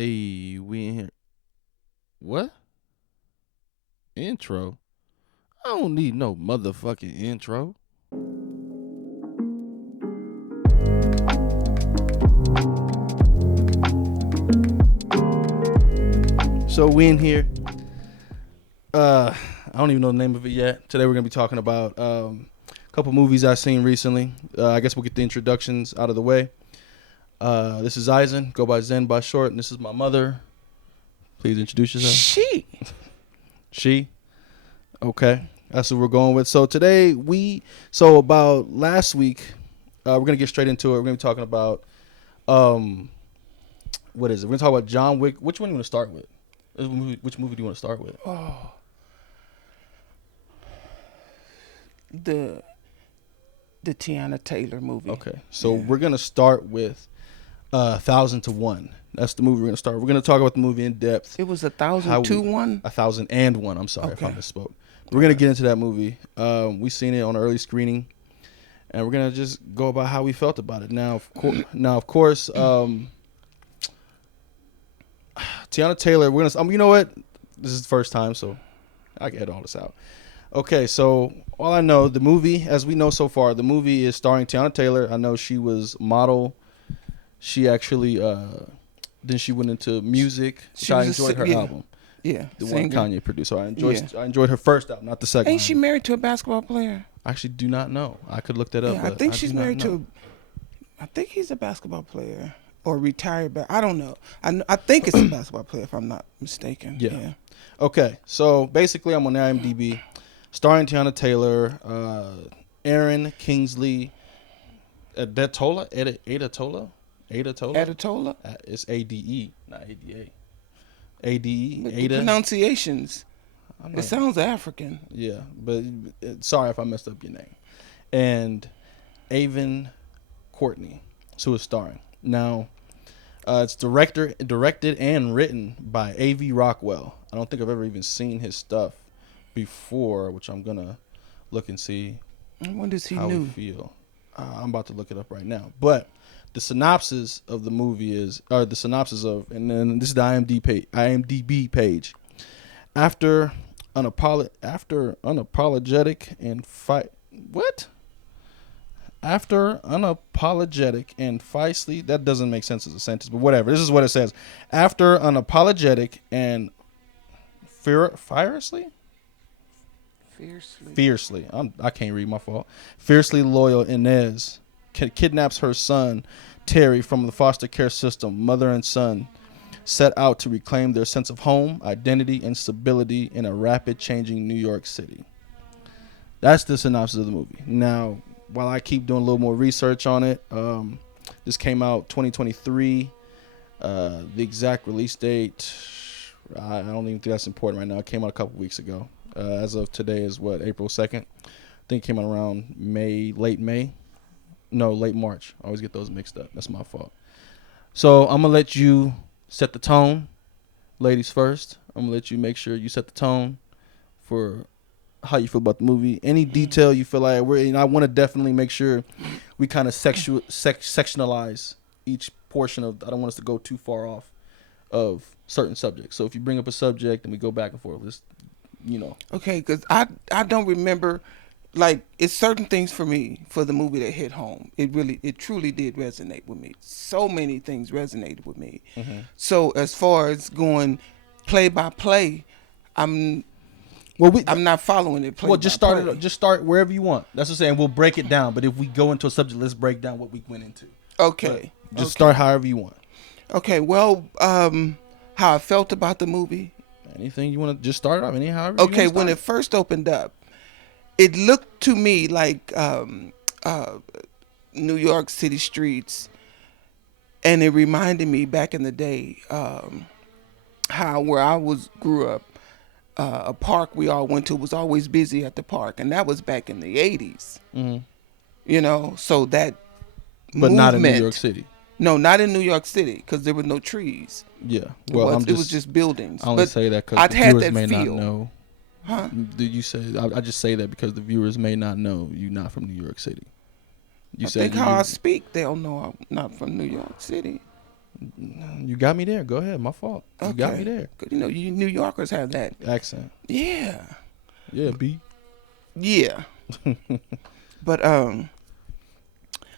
Hey, we in here. What? Intro? I don't need no motherfucking intro. So we in here. I don't even know the name of it yet. Today we're gonna be talking about a couple movies I've seen recently. I guess we'll get the introductions out of the way. This is Eisen, go by Zen by short, and this is my mother. Please introduce yourself. She. Okay, that's what we're going with. So today about last week, we're gonna get straight into it. We're gonna be talking about what is it? We're gonna talk about John Wick. Which one do you want to start with? Which movie do you want to start with? Oh, the Tiana Taylor movie. Okay, so we're gonna start with 1000-1. That's the movie we're gonna start. We're gonna talk about the movie in depth. It was 1000-1. 1001. I'm sorry if I Okay. misspoke. We're gonna get into that movie. We seen it on an early screening, and we're gonna just go about how we felt about it. Now, of course, Tiana Taylor. We're gonna. You know what? This is the first time, so I can edit all this out. Okay, so all I know, the movie, as we know so far, the movie is starring Tiana Taylor. I know she was model. She actually then she went into music. I enjoyed her album. Yeah, The singer. one Kanye produced. So I enjoyed her first album, not the second. Ain't she married to a basketball player? I actually do not know. I could look that up. Yeah, But I think she's do not married know. to. I think he's a basketball player or retired. I don't know. I think it's a basketball player if I'm not mistaken. Yeah. Okay, so basically, I'm on IMDb, starring Tiana Taylor, Aaron Kingsley, Adetola, Adetola. Adetola. It's ADE, not ADA. ADE, But the Ada. pronunciations. It sounds African. Yeah, but sorry if I messed up your name. And Avon Courtney, who is starring. Now, it's directed and written by A.V. Rockwell. I don't think I've ever even seen his stuff before, which I'm gonna look and see I wonder if he how knew. we feel. I'm about to look it up right now. But the synopsis of the movie is, and then this is the IMDb page. After unapologetic and fight, what? After unapologetic and feisty, that doesn't make sense as a sentence, but whatever. This is what it says. After unapologetic and fiercely, I can't read, my fault. Fiercely loyal Inez kidnaps her son Terry from the foster care system. Mother and son set out to reclaim their sense of home, identity, and stability in a rapid changing New York City. That's the synopsis of the movie. Now, while I keep doing a little more research on it, this came out 2023. The exact release date, I don't even think that's important right now. It came out a couple weeks ago. As of today is what, April 2nd? I think it came out around late March. I always get those mixed up. That's my fault. So I'm going to let you set the tone. Ladies first. I'm going to let you make sure you set the tone for how you feel about the movie. Any detail you feel like I want to definitely make sure we kind of sectionalize each portion of. I don't want us to go too far off of certain subjects. So if you bring up a subject and we go back and forth, let's, Okay, because I don't remember, like, it's certain things for me for the movie that hit home. It truly did resonate with me. So many things resonated with me. Mm-hmm. So as far as going play by play, I'm not following it. Just start wherever you want. That's what I'm saying. We'll break it down. But if we go into a subject, let's break down what we went into. Okay. Just start however you want. Okay. Well, how I felt about the movie. Anything you want to just start off. Anyhow. Okay. When it first opened up, it looked to me like New York City streets, and it reminded me back in the day how where I grew up. A park we all went to was always busy at the park, and that was back in the 80s. Mm-hmm. So that but not in New York City. No, not in New York City, because there were no trees. Yeah, well, it was just buildings. I only say that because the viewers may not know. Huh? Did you say? I just say that because the viewers may not know you're not from New York City. I think how I speak, they'll know I'm not from New York City. You got me there. Go ahead. My fault. You got me Okay. there. 'Cause, you know, you New Yorkers have that. Accent. Yeah. Yeah, B. Yeah. But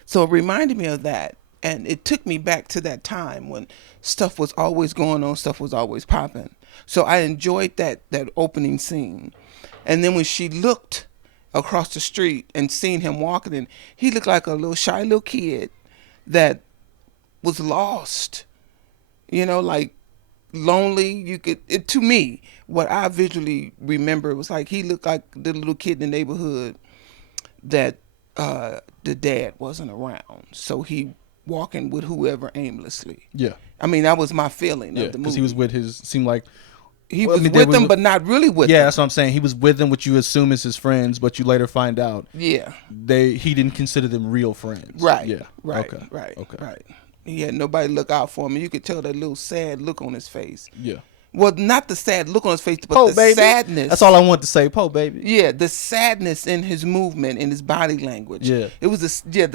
so it reminded me of that, and it took me back to that time when stuff was always going on, stuff was always popping. So I enjoyed that opening scene, and then when she looked across the street and seen him walking, and he looked like a little shy little kid that was lost. You know, like lonely. You could to me, what I visually remember was like he looked like the little kid in the neighborhood that the dad wasn't around, so he walking with whoever aimlessly. Yeah. I mean, that was my feeling Yeah. of the Because he movie. was with his. Seemed like. He Well, I was mean, they with them, was- but not really with Yeah, them. that's what I'm saying. He was with them, which you assume is his friends, but you later find out Yeah, he didn't consider them real friends. right. Yeah. Right. Okay. Right. Okay. Right. He had nobody look out for him, and you could tell that little sad look on his face. Yeah. Well, not the sad look on his face, but Poe, the baby. sadness. That's all I want to say. Poe, baby. Yeah, the sadness in his movement, in his body language. Yeah. It was the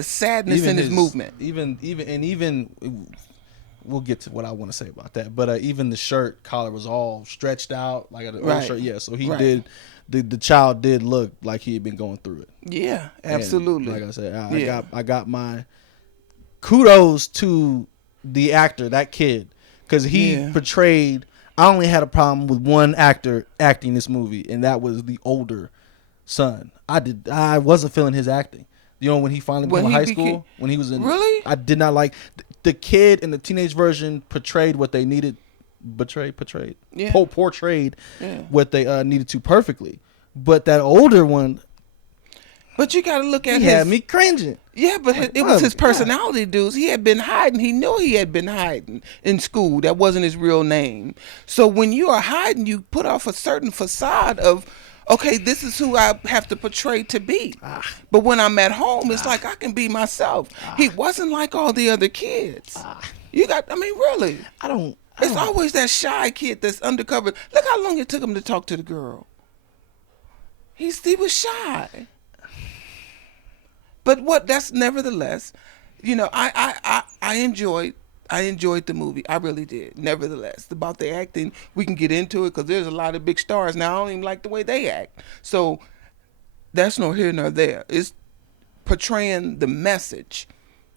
sadness in his movement. Even we'll get to what I want to say about that. But even the shirt collar was all stretched out like an old Right. shirt. Yeah, so he Right. did. The child did look like he had been going through it. Yeah, And absolutely. like I said, Yeah. I got my kudos to the actor, that kid, because he Yeah. portrayed. I only had a problem with one actor acting this movie, and that was the older son. I wasn't feeling his acting. You know, when he finally When became he high became- school, when he was in. Really? I did not like the kid in the teenage version portrayed what they needed. Portrayed. Yeah. Portrayed Yeah. what they needed to perfectly. But that older one, But you got to look at he his. had me cringing. Yeah, but Like, it was his God. personality, dudes. He had been hiding. He knew he had been hiding in school. That wasn't his real name. So when you are hiding, you put off a certain facade of, okay, this is who I have to portray to be. But when I'm at home, it's like I can be myself. He wasn't like all the other kids. I mean, really. I don't. It's always that shy kid that's undercover. Look how long it took him to talk to the girl. He was shy. But that's nevertheless, you know, I enjoyed the movie. I really did. Nevertheless, about the acting, we can get into it because there's a lot of big stars now. I don't even like the way they act. So that's nor here nor there. It's portraying the message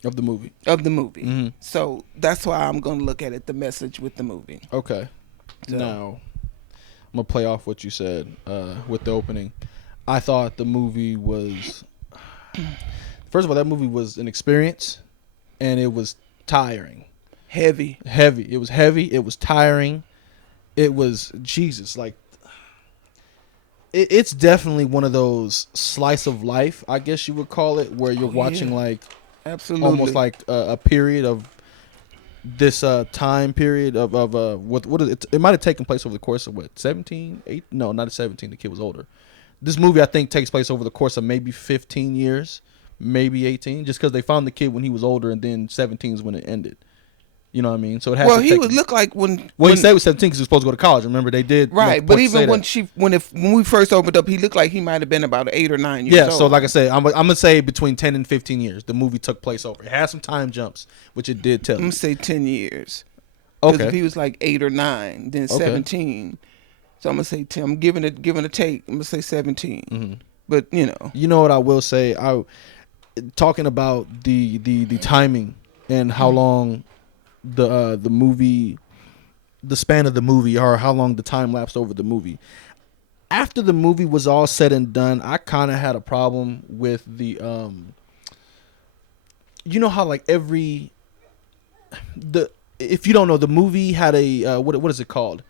Of the movie. of the movie. Mhm. So that's why I'm going to look at it, the message with the movie. Okay. So- Now, I'm gonna play off what you said with the opening. I thought the movie was. First of all, that movie was an experience, and it was tiring. Heavy. Heavy. It was heavy. It was tiring. It was Jesus. Like, it's definitely one of those slice of life, I guess you would call it, where you're watching yeah. like Absolutely. almost like a period of this time period of what is it? It might have taken place over the course of what 17, 8? No, not at 17. The kid was older. This movie I think takes place over the course of maybe 15 years, maybe 18, just because they found the kid when he was older, and then 17 is when it ended. You know what I mean? So it has. Well, to he take, would look like when. Well, he when- said he was 17 because he was supposed to go to college. Remember, they did. Right, but say even that. when we first opened up, he looked like he might have been about 8 or 9 years Yeah, old. so like I said, I'm gonna say between 10 and 15 years, the movie took place over. It had some time jumps, which it did tell I'm you. gonna say 10 years. 'Cause Okay. if he was like 8 or 9, then 17. So I'm gonna say 10. I'm giving a take. I'm gonna say 17. Mm-hmm. But you know, You know what I will say? Talking about the timing and how long the movie, the span of the movie, or how long the time lapsed over the movie. After the movie was all said and done, I kind of had a problem with the you know how like if you don't know, the movie had a what is it called?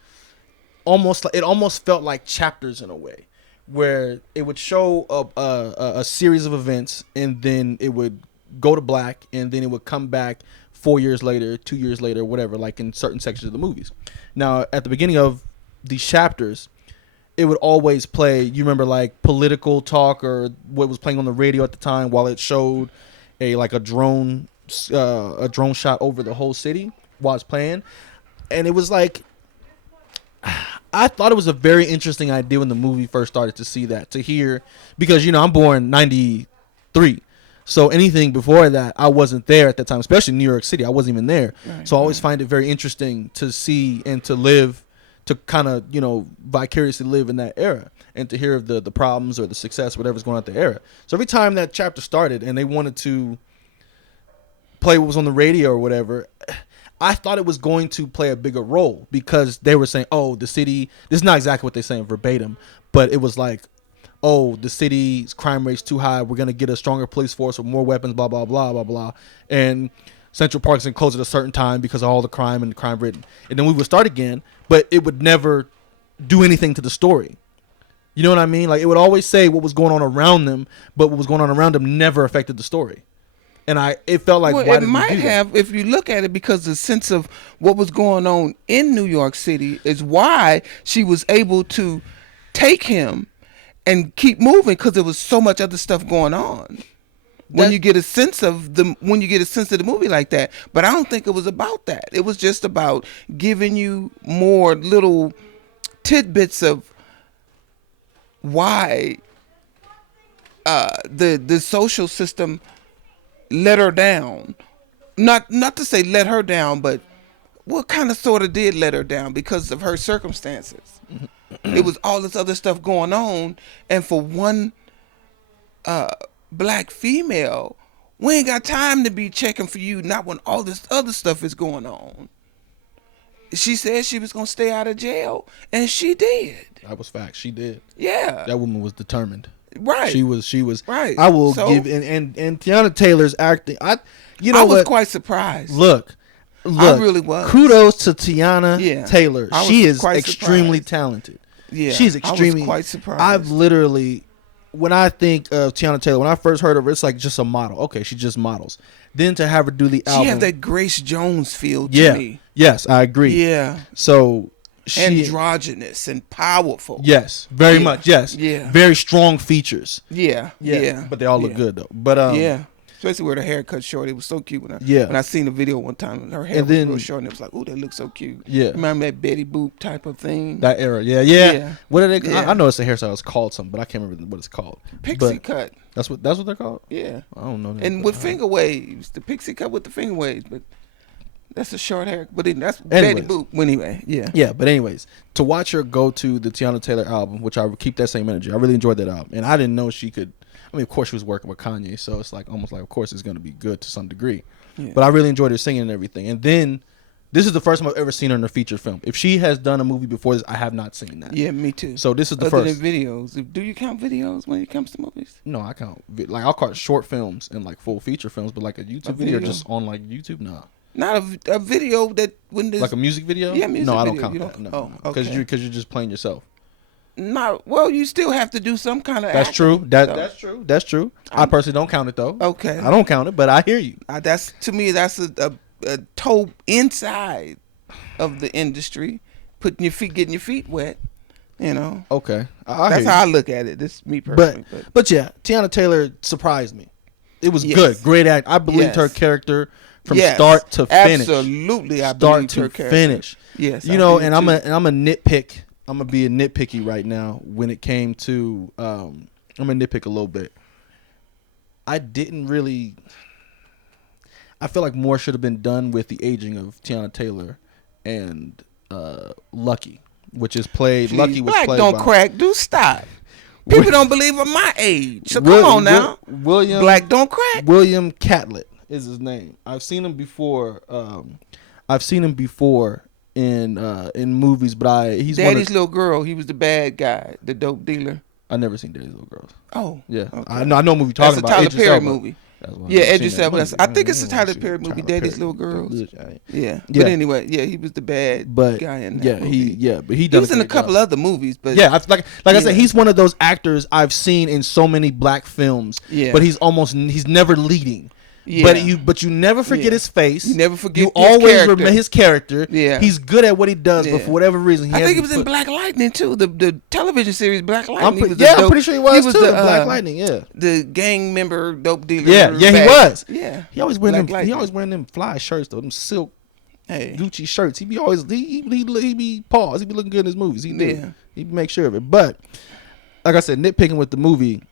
It almost felt like chapters in a way, where it would show a series of events, and then it would go to black, and then it would come back 4 years later, 2 years later, whatever, like in certain sections of the movies. Now, at the beginning of these chapters, it would always play, you remember, like political talk or what was playing on the radio at the time, while it showed a drone shot over the whole city while it's playing. And it was like, I thought it was a very interesting idea when the movie first started to see that, to hear, because, I'm born 93. So anything before that, I wasn't there at that time, especially in New York City. I wasn't even there. Right, So I always find it very interesting to see and to live, to kind of, vicariously live in that era and to hear of the problems or the success, whatever's going on at the era. So every time that chapter started and they wanted to play what was on the radio or whatever, I thought it was going to play a bigger role because they were saying, oh, the city, this is not exactly what they're saying verbatim, but it was like, oh, the city's crime rate's too high. We're going to get a stronger police force with more weapons, blah, blah, blah, blah, blah. And Central Park's going to close at a certain time because of all the crime and the crime rate. And then we would start again, but it would never do anything to the story. You know what I mean? Like, it would always say what was going on around them, but what was going on around them never affected the story. And it felt like, well, why it did might we do that? have if you look at it, because the sense of what was going on in New York City is why she was able to take him and keep moving, because there was so much other stuff going on. When you get a sense of the movie like that, but I don't think it was about that. It was just about giving you more little tidbits of why the social system let her down. Not to say let her down, but what kind of sort of did let her down because of her circumstances. It was all this other stuff going on, and for one black female, we ain't got time to be checking for you, not when all this other stuff is going on. She said she was going to stay out of jail, and she did. That was fact. She did. Yeah. That woman was determined. Right. She was. Right. I will So- give, and Tiana Taylor's acting, I was what? quite surprised. Look, I really was. Kudos to Tiana Yeah. Taylor. I was She is quite extremely surprised. talented. Yeah. She's I extremely. was quite surprised. I've literally, when I think of Tiana Taylor, when I first heard of her, it's like just a model. Okay, she just models. Then to have her do the album, She had that Grace Jones feel to yeah, me. yes, I agree. Yeah. So she, Androgynous and powerful. yes, very Yeah. much, yes, Yeah. very strong features. Yeah. Yeah. but they all look Yeah. good though. But Yeah. Especially with her hair cut short. It was so cute when Yeah. I seen the video one time and her hair And was then- real short, and it was like, ooh, that looks so cute. Yeah. Remember that Betty Boop type of thing? that era, yeah. Yeah. What are they? Yeah. I know it's a hairstyle. It's called something, but I can't remember what it's called. Pixie But cut. That's what they're called. Yeah. I don't know. And with finger waves. The pixie cut with the finger waves. But that's a short hair. But then that's Anyways. Betty Boop. Anyway, yeah. Yeah, but anyways, to watch her go to the Tiana Taylor album, which I would keep that same energy. I really enjoyed that album, and I didn't know she could. I mean, of course, she was working with Kanye, so it's like almost like, of course, it's going to be good to some degree. Yeah. But I really enjoyed her singing and everything. And then, this is the first time I've ever seen her in a feature film. If she has done a movie before this, I have not seen that. Yeah, me too. So this is the Other first. than videos. Do you count videos when it comes to movies? No, I count. Like, I'll call it short films and like full feature films, but like a YouTube video video? just on like YouTube, nah. Not a video that when there's Like a music video? Yeah, music No, I don't video. count You that. don't- No, oh, because okay. you're just playing yourself. not well. You still have to do some kind of. That's acting, true. so- That's true. That's true. I personally don't count it though. Okay. I don't count it, but I hear you. That's to me. That's a toe inside of the industry, putting your feet, getting your feet wet. You know. Okay, I That's hear how I you. look at it. This is me But personally. but yeah, Tiana Taylor surprised me. It was Yes. good, great act. I believed Yes. her character from Yes, start to finish. Absolutely, I Start believe to her character. finish. Yes, You I know, do and I'm too. a nitpick. I'm gonna be a nitpicky right now when it came to. I'm gonna nitpick a little bit. I didn't really. I feel like more should have been done with the aging of Tiana Taylor and Lucky, which is played. Jeez, Lucky was Black played don't by crack. Do stop. People don't believe I'm my age. So Will- come on now. William Black don't crack. William Catlett is his name. I've seen him before. I've seen him before in movies, but he's Daddy's Little Girl. He was the bad guy, the dope dealer. I never seen Daddy's Little Girls. Oh, Yeah, okay. I know movie you're That's talking a about. Tyler Idris Perry Elba. movie. That's why I Yeah, never Idris seen that Elba. movie. I think it's a don't Tyler see Perry movie, Tyler Daddy's Perry. Little Girls. Yeah. Yeah. But anyway, yeah, he was the bad But guy in that yeah, movie. but he He done was in a great couple job. other movies, but Yeah, like I said, Yeah. he's one of those actors I've seen in so many black films. Yeah. But he's never leading. Yeah. But you never forget Yeah. his face. You never forget You his always character. remember his character. Yeah. He's good at what he does, but Yeah. for whatever reason, I think he hasn't was in put- Black Lightning too, the television series Black Lightning. I'm He pre- was yeah, the I'm dope- pretty sure he was too. the, Black Lightning, yeah. the gang member dope dealer. Yeah, he back- was. Yeah, He always wearing Black them. Lightning. He always wearing them fly shirts though, them silk Hey, Gucci shirts. He be always he be paused. He be looking good in his movies. He do. Yeah. He make sure of it. But like I said, nitpicking with the movie,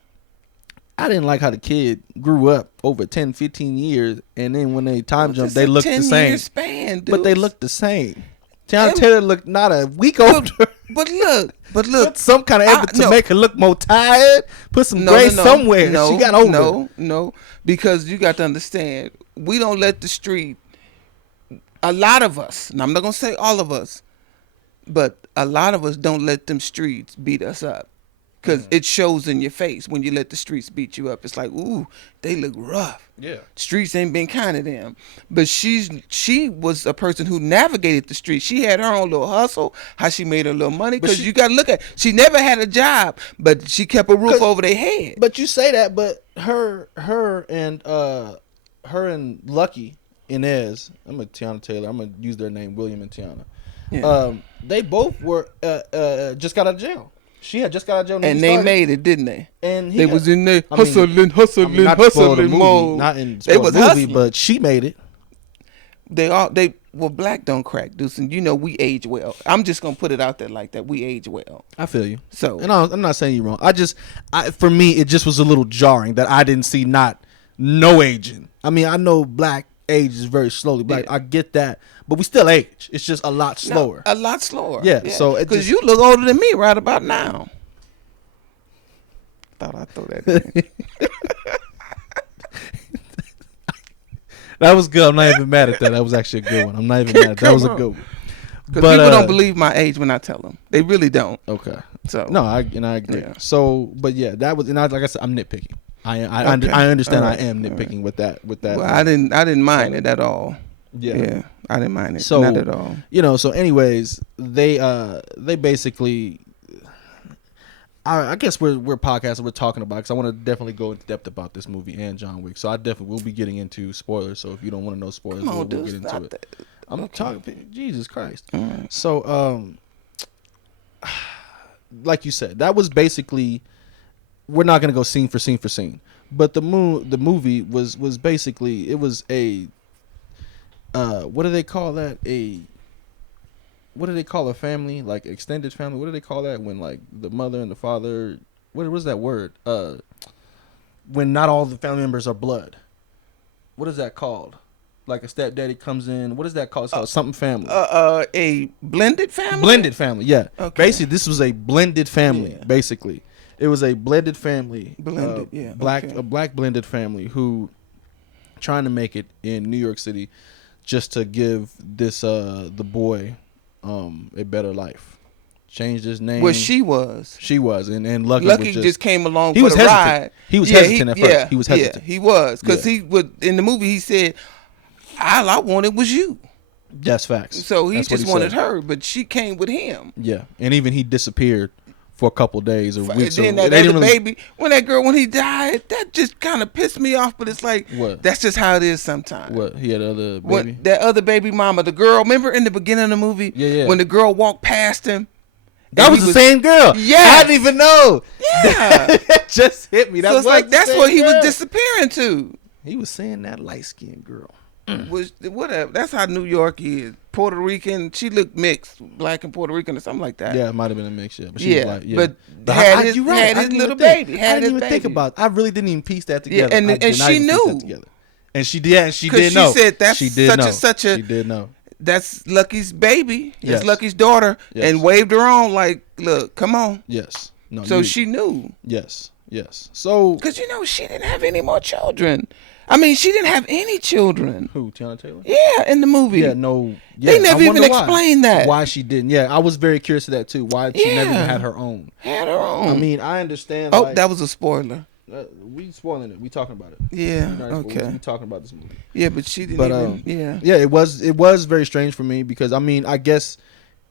I didn't like how the kid grew up over 10, 15 years, and then when they time jump, they looked the same. 10-year span, dude. But they looked the same. Tiana Taylor looked not a week older. But look. Put some kind of effort to make her look more tired. Put some grace somewhere. She got over. No, because you got to understand, we don't let the street. A lot of us, and I'm not gonna say all of us, but a lot of us don't let them streets beat us up. Because it shows in your face when you let the streets beat you up. It's like, ooh, they look rough. Yeah. Streets ain't been kind to them. But she was a person who navigated the streets. She had her own little hustle, how she made her little money. Because you got to look at, she never had a job, but she kept a roof over their head. But you say that, but her and Lucky Inez, I'm a Tiana Taylor. I'm gonna use their name, William and Tiana. Yeah. They both were just got out of jail. She had just got out of jail, and they made it, didn't they? And they was in there not hustling mode. Not in they was movie, hustling, but she made it. Well, black don't crack, dude. And you know we age well. I'm just gonna put it out there like that. We age well. I feel you. So, and I'm not saying you wrong. For me, it just was a little jarring that I didn't see no aging. I mean, I know black ages very slowly. Black, yeah. I get that. But we still age. It's just a lot slower. No, a lot slower. Yeah. So because you look older than me right about now. Thought I'd throw that in. That was good. I'm not even mad at that. That was actually a good one. I'm not even mad at that. That was a good one. Because people don't believe my age when I tell them. They really don't. Okay. So no, I agree. Yeah. So, but yeah, that was, and like I said, I'm nitpicking. I understand. Right. I am nitpicking with that. Well, I didn't mind it at all. Yeah, I didn't mind it. So, not at all. So anyways, they basically, I guess we're podcasting, we're talking about, because I want to definitely go into depth about this movie and John Wick. So I definitely will be getting into spoilers. So if you don't want to know spoilers, we'll get into it. That. I'm talking, Jesus Christ. Right. So, like you said, that was basically, we're not going to go scene for scene, but the movie was basically, it was a, what do they call that? What do they call a family? Like extended family? What do they call that when like the mother and the father? What was that word? When not all the family members are blood. What is that called? Like a stepdaddy comes in. What is that called? It's called something family. A blended family. Blended family. Yeah. Okay. Basically, this was a blended family. Yeah. Basically, it was a blended family. Blended. Yeah. A black blended family who trying to make it in New York City, just to give this the boy a better life. Changed his name. Well, she was, and Lucky just came along. He was for the hesitant. ride. He was hesitant at first. Yeah, he was hesitant. Yeah, he was, because he would, in the movie he said, all I wanted was you. That's facts. So he just wanted her, but she came with him. Yeah, and even he disappeared for a couple days or weeks. And then that other baby, when he died, that just kind of pissed me off. But it's like, that's just how it is sometimes. What, he had other baby? That other baby mama, the girl. Remember in the beginning of the movie, when the girl walked past him. That was the same girl. Yeah, I didn't even know. Yeah, it just hit me. So it's like that's what he was disappearing to. He was saying that light skinned girl. Was whatever. That's how New York is. Puerto Rican. She looked mixed, black and Puerto Rican or something like that. Yeah, it might have been a mix. Yeah, but she was like, but had his little baby. I didn't even think about it. I really didn't even piece that together. Yeah, and she knew. And she did. And she did know. She said that's she did such a. She did know. That's Lucky's baby. That's Lucky's daughter, and waved her on like, look, come on. Yes. No. So she knew. Yes. So. Because she didn't have any more children. I mean, she didn't have any children. Who, Tiana Taylor? Yeah, in the movie. Yeah, no. Yeah, they never even explained that. Why she didn't. Yeah, I was very curious to that too. Why she never even had her own. Had her own. I mean, I understand. Oh, that was a spoiler. We spoiling it. We talking about it. Yeah. Okay. We talking about this movie. Yeah, but she didn't even. Yeah. Yeah, it was very strange for me because I mean, I guess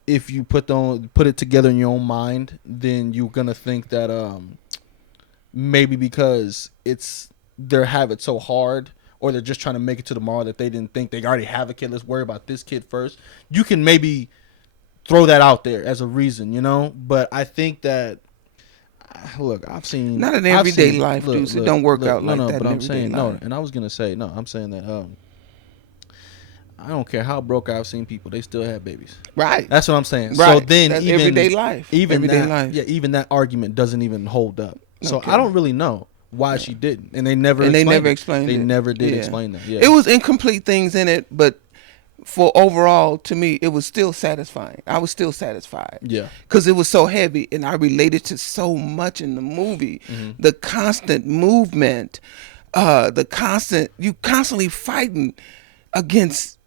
if you put it together in your own mind, then you're gonna think that maybe because they're have it so hard, or they're just trying to make it to tomorrow that they didn't think they already have a kid. Let's worry about this kid first. You can maybe throw that out there as a reason, but I think that look, I've seen not in everyday life, dude. So it don't work out like that. No, but I'm saying no, and I was gonna say no. I'm saying that I don't care how broke I've seen people, they still have babies. Right. That's what I'm saying. Right. So then that's everyday life. Even that argument doesn't even hold up. So I don't really know. why she didn't, and they never explained They it. never did Yeah. explain that. Yeah, It was incomplete things in it, but for overall, to me, it was still satisfying. I was still satisfied. Yeah. Because it was so heavy, and I related to so much in the movie. The constant movement, you constantly fighting against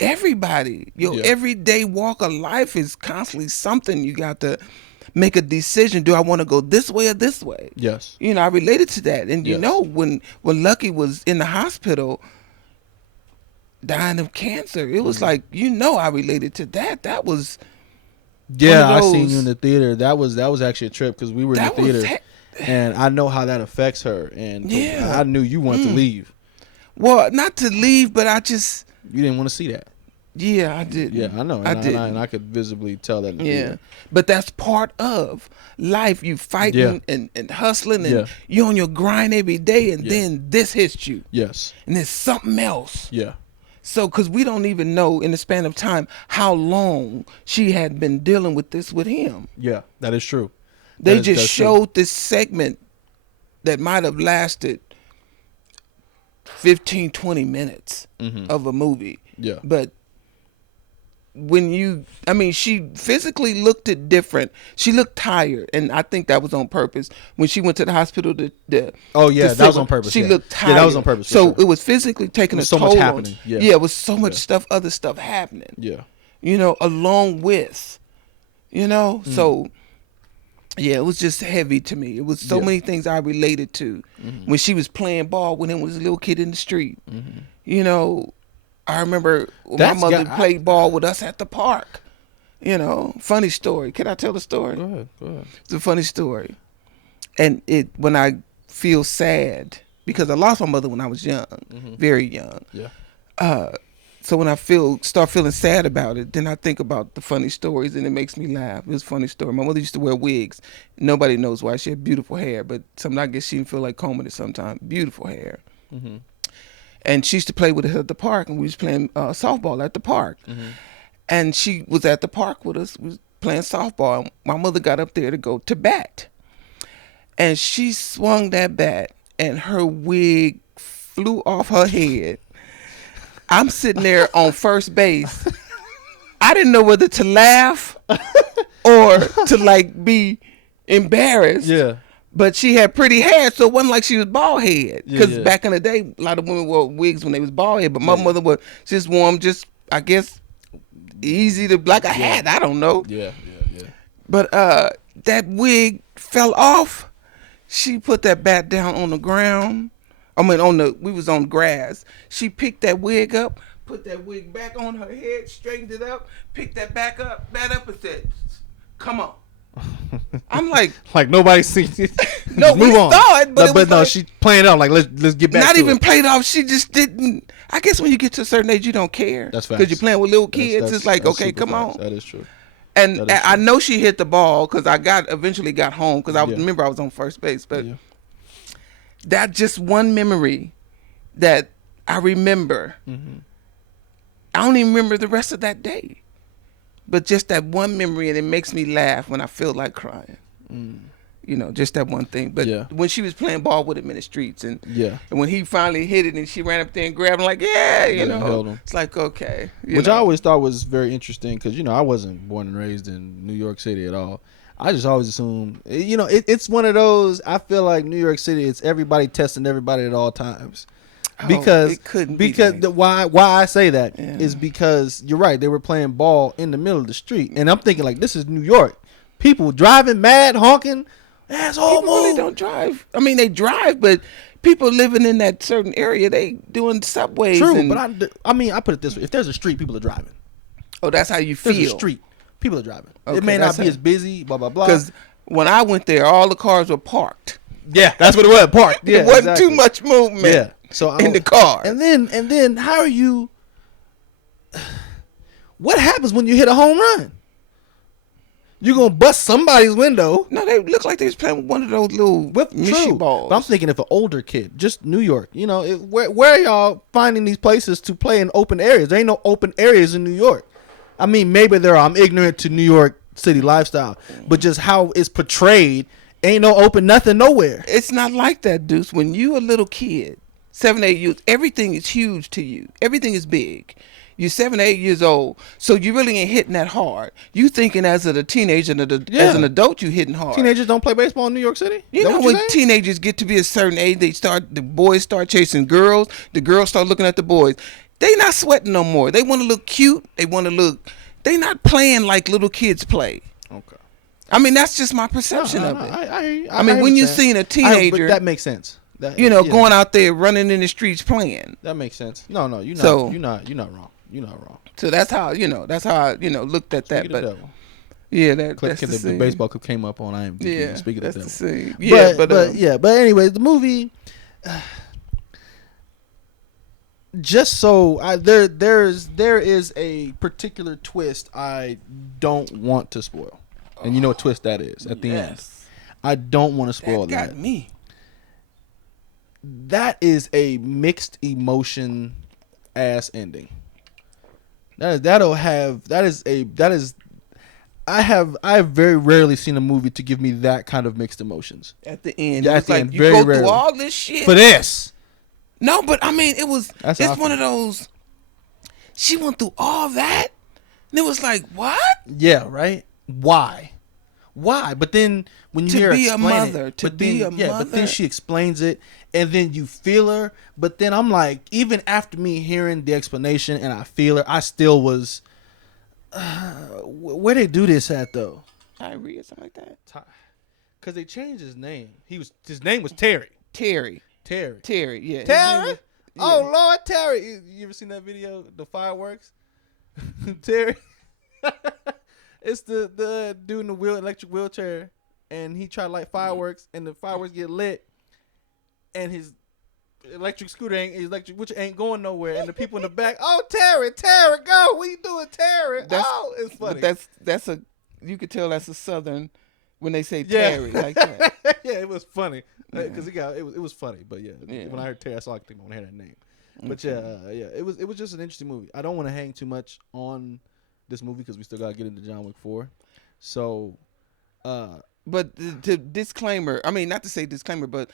everybody. Your Yeah. everyday walk of life is constantly something you got to make a decision. Do I want to go this way or this way? Yes. You know, I related to that. And you Yes. know, when Lucky was in the hospital dying of cancer, it was like, you know, I related to that. That was Yeah, one of I seen those- you in the theater. That was actually a trip because we were in the that was theater, and I know how that affects her. And Yeah. I knew you wanted to leave. well, not to leave, but I just, You didn't want to see that. yeah, I did. Yeah, I know. I And did. and I could visibly tell that in the Yeah, theater. but that's part of life. You fighting and hustling, and Yeah. you on your grind every day, and Yeah. then this hits you, Yes. and there's something else. Yeah. So, because we don't even know in the span of time how long she had been dealing with this with him. Yeah. That is true. They That is- just that's true. showed this segment that might have lasted 15, 20 minutes of a movie. Yeah. But she physically looked it different. She looked tired, and I think that was on purpose. When she went to the hospital, Oh, yeah, that was on purpose, She yeah. looked Yeah, tired. that was on purpose, for So sure. it was physically taking There was a so much toll on happening, her. yeah. It was so much other stuff happening. Yeah. You know, along with, Mm. so yeah, it was just heavy to me. It was so Yeah. many things I related to when she was playing ball when him was a little kid in the street. You know, I remember when That's my mother got- played ball with us at the park. You know, funny story. Can I tell the story? Go ahead. Go ahead. It's a funny story. And when I feel sad, because I lost my mother when I was young, very young. Yeah. So when I start feeling sad about it, then I think about the funny stories, and it makes me laugh. It was a funny story. My mother used to wear wigs. Nobody knows why. She had beautiful hair, but I guess she didn't feel like combing it sometimes. Beautiful hair. And she used to play with us at the park, and we was playing softball at the park. And she was at the park with us. We was playing softball. And my mother got up there to go to bat. And she swung that bat, and her wig flew off her head. I'm sitting there on first base. I didn't know whether to laugh or to be embarrassed. Yeah. But she had pretty hair, so it wasn't like she was bald head. Yeah, Because yeah. back in the day, a lot of women wore wigs when they was bald head. But my mother was just wore 'em just, I guess, easy to, like a hat. I don't know. Yeah. Yeah. But that wig fell off. She put that bat down on the ground. We was on grass. She picked that wig up, put that wig back on her head, straightened it up, picked that bat up and said, "Come on." I'm like, Like nobody seen it. No, Move we on. saw it, but it was no, like- she playing it out like let's get back. not to even it. played off. She just didn't. I guess when you get to a certain age, you don't care. That's facts. Because you're playing with little That's- kids. that's- It's like, that's okay, super come facts. on. That is true. And That is I true. know she hit the ball because I eventually got home because I Yeah. remember I was on first base. But Yeah. that just one memory that I remember. I don't even remember the rest of that day, but just that one memory, and it makes me laugh when I feel like crying. You know, just that one thing. But Yeah. when she was playing ball with him in the streets, and Yeah. and when he finally hit it, and she ran up there and grabbed him, like, yeah, you Yeah, held him. it's like, okay, Which I always thought was very interesting because I wasn't born and raised in New York City at all. I just always assumed it's one of those. I feel like New York City, it's everybody testing everybody at all times. Because it couldn't be because nice. why I say that is Yeah. because you're right. They were playing ball in the middle of the street, and I'm thinking like this is New York. People driving mad, honking. Asshole, People really move. don't drive. I mean, they drive, but people living in that certain area, they doing subways. True, and, but I mean I put it this way: if there's a street, people are driving. oh, that's how you If there's feel. a street, people are driving. Okay, It may not that's be how- as busy, blah blah blah. Because when I went there, all the cars were parked. Yeah, that's what it was. Park. Yeah, There wasn't exactly. too much movement. Yeah. So in the car. And then how are you? What happens when you hit a home run? You're gonna bust somebody's window. No, they look like they was playing with one of those little Michi balls. But I'm thinking if an older kid, just New York, where are y'all finding these places to play in open areas? There ain't no open areas in New York. I mean, maybe there are. I'm ignorant to New York City lifestyle, but just how it's portrayed Ain't no open nothing nowhere. It's not like that, Deuce. When you a little kid, 7, 8 years, everything is huge to you. Everything is big. You're 7, 8 years old, so you really ain't hitting that hard. You thinking as a teenager and as an adult, you hitting hard. Teenagers don't play baseball in New York City. You know when teenagers get to be a certain age, the boys start chasing girls. The girls start looking at the boys. They not sweating no more. They want to look cute. They want to look. They not playing like little kids play. Okay. I mean, that's just my perception of it. I mean, when you seen a teenager, that makes sense. Going out there running in the streets playing. That makes sense. No, you're not. You're not wrong. You're not wrong. So that's how looked at that. But yeah, that's the baseball clip came up on IMDb. Yeah, speaking of the that's devil. the scene. Yeah, but anyway, the movie. Just so there is a particular twist I don't want to spoil, and you know what twist that is at the end. I don't want to spoil that. Got me. That is a mixed emotion ass ending. I have very rarely seen a movie to give me that kind of mixed emotions. At the end, at the end, very rarely. Through all this shit for this. No, but I mean, it's one of those. She went through all that, and it was like, what? Yeah, right. Why? But then when you hear her explain but then she explains it, and then you feel her. But then I'm like, even after me hearing the explanation and I feel her, I still was. Where they do this at though? Tyree or something like that. Because they changed his name. His name was Terry. Terry, Terry. yeah. Oh Lord, Terry. You ever seen that video? The fireworks. Terry. It's the dude in the electric wheelchair, and he tried to light fireworks, and the fireworks get lit, and his electric scooter which ain't going nowhere, and the people in the back, oh Terry, go, what you doing, Terry? It's funny. That's you could tell that's a Southern when they say Terry like that. Yeah, it was funny because it was funny, but when I heard Terry, I saw I think I want to hear that name. But it was just an interesting movie. I don't want to hang too much on this movie because we still gotta get into John Wick 4. So, but the disclaimer. I mean, not to say disclaimer, but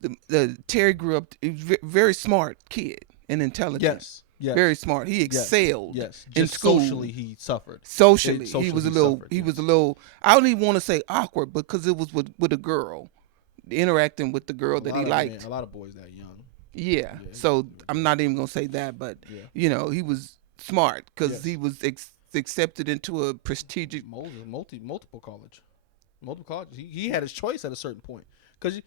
the Terry grew up. He was a very smart kid and intelligent. Yes. Very smart. He excelled. Yes. In just school. Socially, he suffered. Socially, he was a little. I don't even want to say awkward because it was with a girl, interacting with the girl that he liked. A lot of boys that young. Yeah. So I'm not even gonna say that, but he was smart because he was accepted into a prestigious multiple college. He had his choice at a certain point.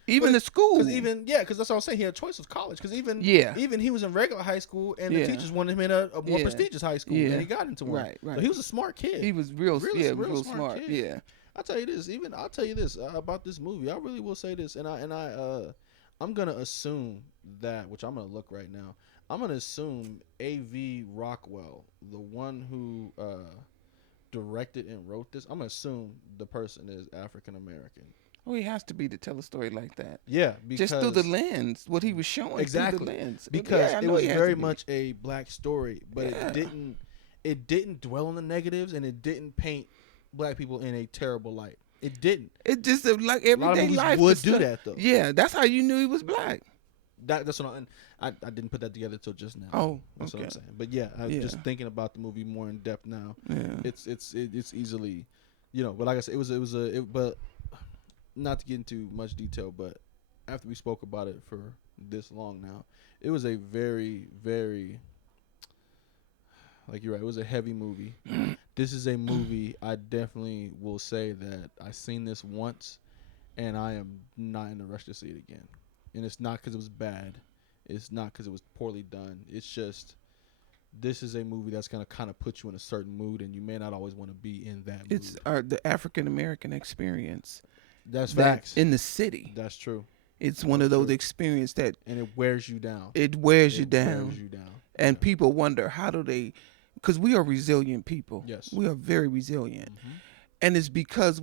Even the school. Because that's what I'm saying. He had a choice of college. Because even he was in regular high school, and the teachers wanted him in a more prestigious high school, and he got into one. Right. So he was a smart kid. He was real smart. Kid. Yeah. I'll tell you this about this movie. I really will say this, and I'm gonna assume that, which I'm gonna look right now. I'm gonna assume A.V. Rockwell, the one who directed and wrote this. I'm gonna assume the person is African American. Well, he has to be to tell a story like that. Yeah, because just through the lens, what he was showing. Exactly. Through the lens. Because it was very much a black story, but it didn't dwell on the negatives, and it didn't paint black people in a terrible light. It didn't. It just like everyday life would do that though. Yeah, that's how you knew he was black. That's what I didn't put that together till just now. Oh, that's what I'm saying. But I'm just thinking about the movie more in depth now. Yeah, it's easily, but like I said, but not to get into much detail, but after we spoke about it for this long now, it was a very, very, like you're right, it was a heavy movie. This is a movie I definitely will say that I seen this once, and I am not in a rush to see it again. And it's not because it was bad. It's not because it was poorly done. It's just this is a movie that's going to kind of put you in a certain mood, and you may not always want to be in that mood. It's the African American experience. That's facts. In the city. That's true. It's one of those experiences that... And it wears you down. It wears you down. And people wonder, how do they... Because we are resilient people. Yes. We are very resilient. Mm-hmm. And it's because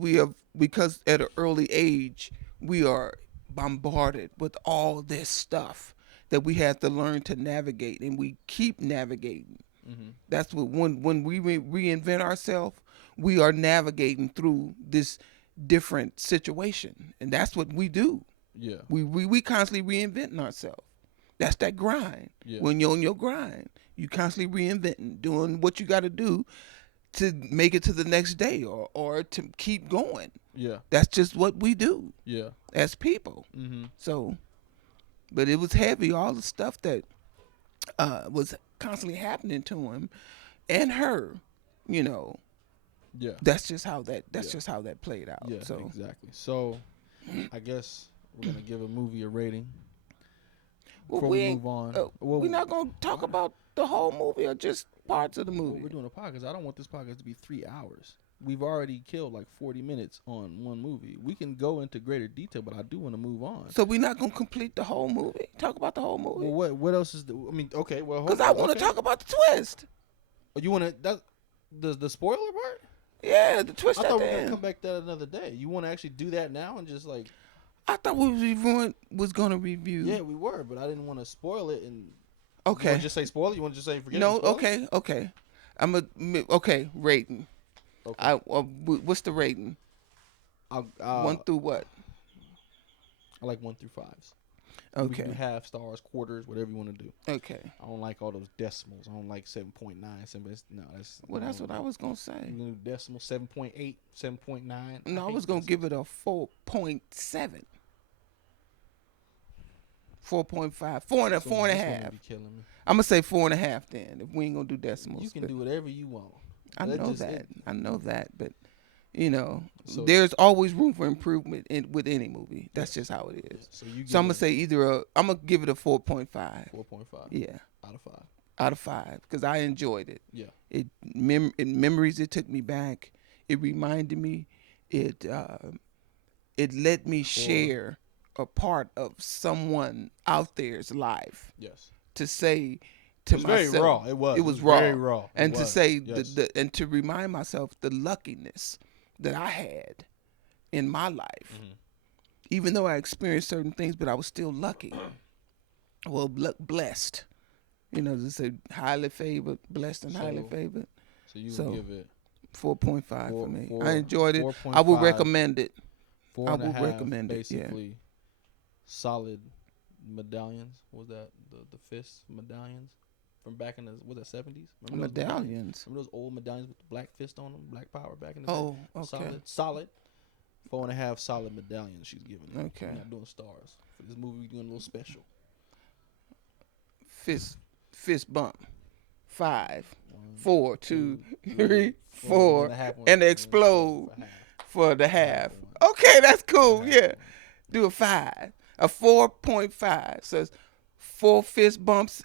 because at an early age, we are bombarded with all this stuff that we have to learn to navigate, and we keep navigating. Mm-hmm. That's what when we reinvent ourselves, we are navigating through this different situation, and that's what we do. Yeah. We constantly reinventing ourselves. That's that grind. Yeah. When you're on your grind, you constantly reinventing, doing what you got to do to make it to the next day, or to keep going. Yeah. That's just what we do Yeah. as people. Mm-hmm. So, but it was heavy. All the stuff that was constantly happening to him and her, you know. Yeah. That's just how that. That's Yeah. just how that played out. Yeah. So Exactly. So, I guess we're gonna give a movie a rating well, before we move on. Well, we're not gonna talk about the whole movie or just parts of the well, movie. we're doing a podcast. I don't want this podcast to be 3 hours. We've already killed like 40 minutes on one movie. We can go into greater detail, but I do want to move on. So we're not gonna complete the whole movie. Talk about the whole movie. Well, what else is? I mean, okay. Well, Because I want to talk about the twist. You want to that the spoiler part? Yeah, the twist I at thought the we were gonna end. come back to that another day. You want to actually do that now and just like? I thought was gonna review. Yeah, we were, but I didn't want to spoil it. And Okay. you want to just say spoiler? You want to just say forget? No. it and spoil it? Okay. Okay. Rating. Okay. What's the rating? 1 through what? I like 1 through 5s. We can do Okay. half stars, quarters, whatever you want to do. Okay. I don't like all those decimals. I don't like 7.9. No, that's Well, that's what I was gonna I'm say. gonna do decimal 7.8, 7.9. No, I was gonna give it a 4.7. 4.5. Four and a half. Be killing me. I'm gonna say 4.5 then. If we ain't gonna do decimals, You can but do whatever you want. I That know just- that. it- I know that, but you know, So- there's always room for improvement with any movie. That's just how it is. So you. So I'm gonna say I'm gonna give it a 4.5. 4.5. Yeah, Out of 5. out of 5 because I enjoyed it. Yeah. In memories it took me back. It reminded me. It let me share a part of someone out there's life Yes. to say to It was myself. very raw. It was. It was raw. Very raw. It And to was. say Yes. and to remind myself the luckiness that I had in my life. Mm-hmm. Even though I experienced certain things, but I was still lucky. Well, blessed. You know, they say highly favored, blessed and highly So- favored. So you So, would give it 4.5 Four- for me. four- I enjoyed it. 4.5. I would recommend it. 4.5. would recommend it, yeah. Basically, solid medallions. What was that the fist medallions from back in the 70s? Remember those Medallions. Remember those old medallions with the black fist on them, black power back in the Oh, day? okay. Solid. 4.5 solid medallions she's giving it. Okay. We're not doing stars for this movie. We're doing a little special. Fist bump. 5, 1, 4, 2, 3, Well, 4, and a half one. and explode For half. for the half. one. Okay, that's cool. Half Yeah. one. Do a 5. A 4.5 says 4 fist bumps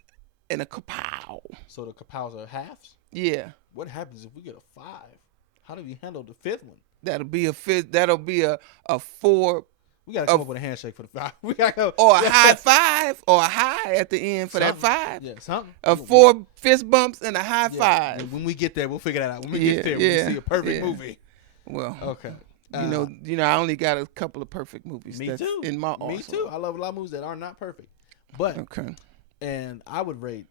and a kapow. So the kapows are halves. Yeah. What happens if we get a 5? How do we handle the 5th one? That'll be a fist. That'll be a 4 We gotta come up with a handshake for the 5. We gotta go. or a high 5 or a high at the end for that Something. 5. Yeah, something. A 4 fist bumps and a high Yeah, 5. When we get there, we'll figure that out. When we Yeah, get there, yeah, we'll see a perfect yeah. movie. Well, Okay. you know, I only got a couple of perfect movies. Me that's too. In my Me arsenal. too. I love a lot of movies that are not perfect, but Okay. and I would rate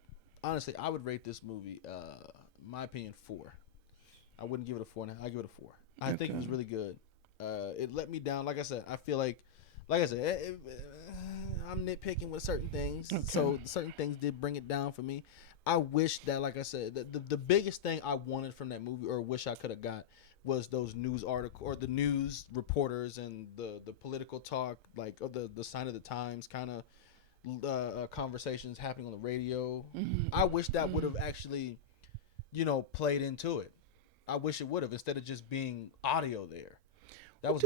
this movie, my opinion, 4. I wouldn't give it a 4.5. I give it a 4. I think it was Okay. really good. It let me down. Like I said, I feel like I said, I'm nitpicking with certain things. Okay. So certain things did bring it down for me. I wish that, like I said, the biggest thing I wanted from that movie, or wish I could have got, was those news article or the news reporters and the political talk, like of the sign of the times kind of conversations happening on the radio. Mm-hmm. I wish that would have actually, played into it. I wish it would have, instead of just being audio there. That's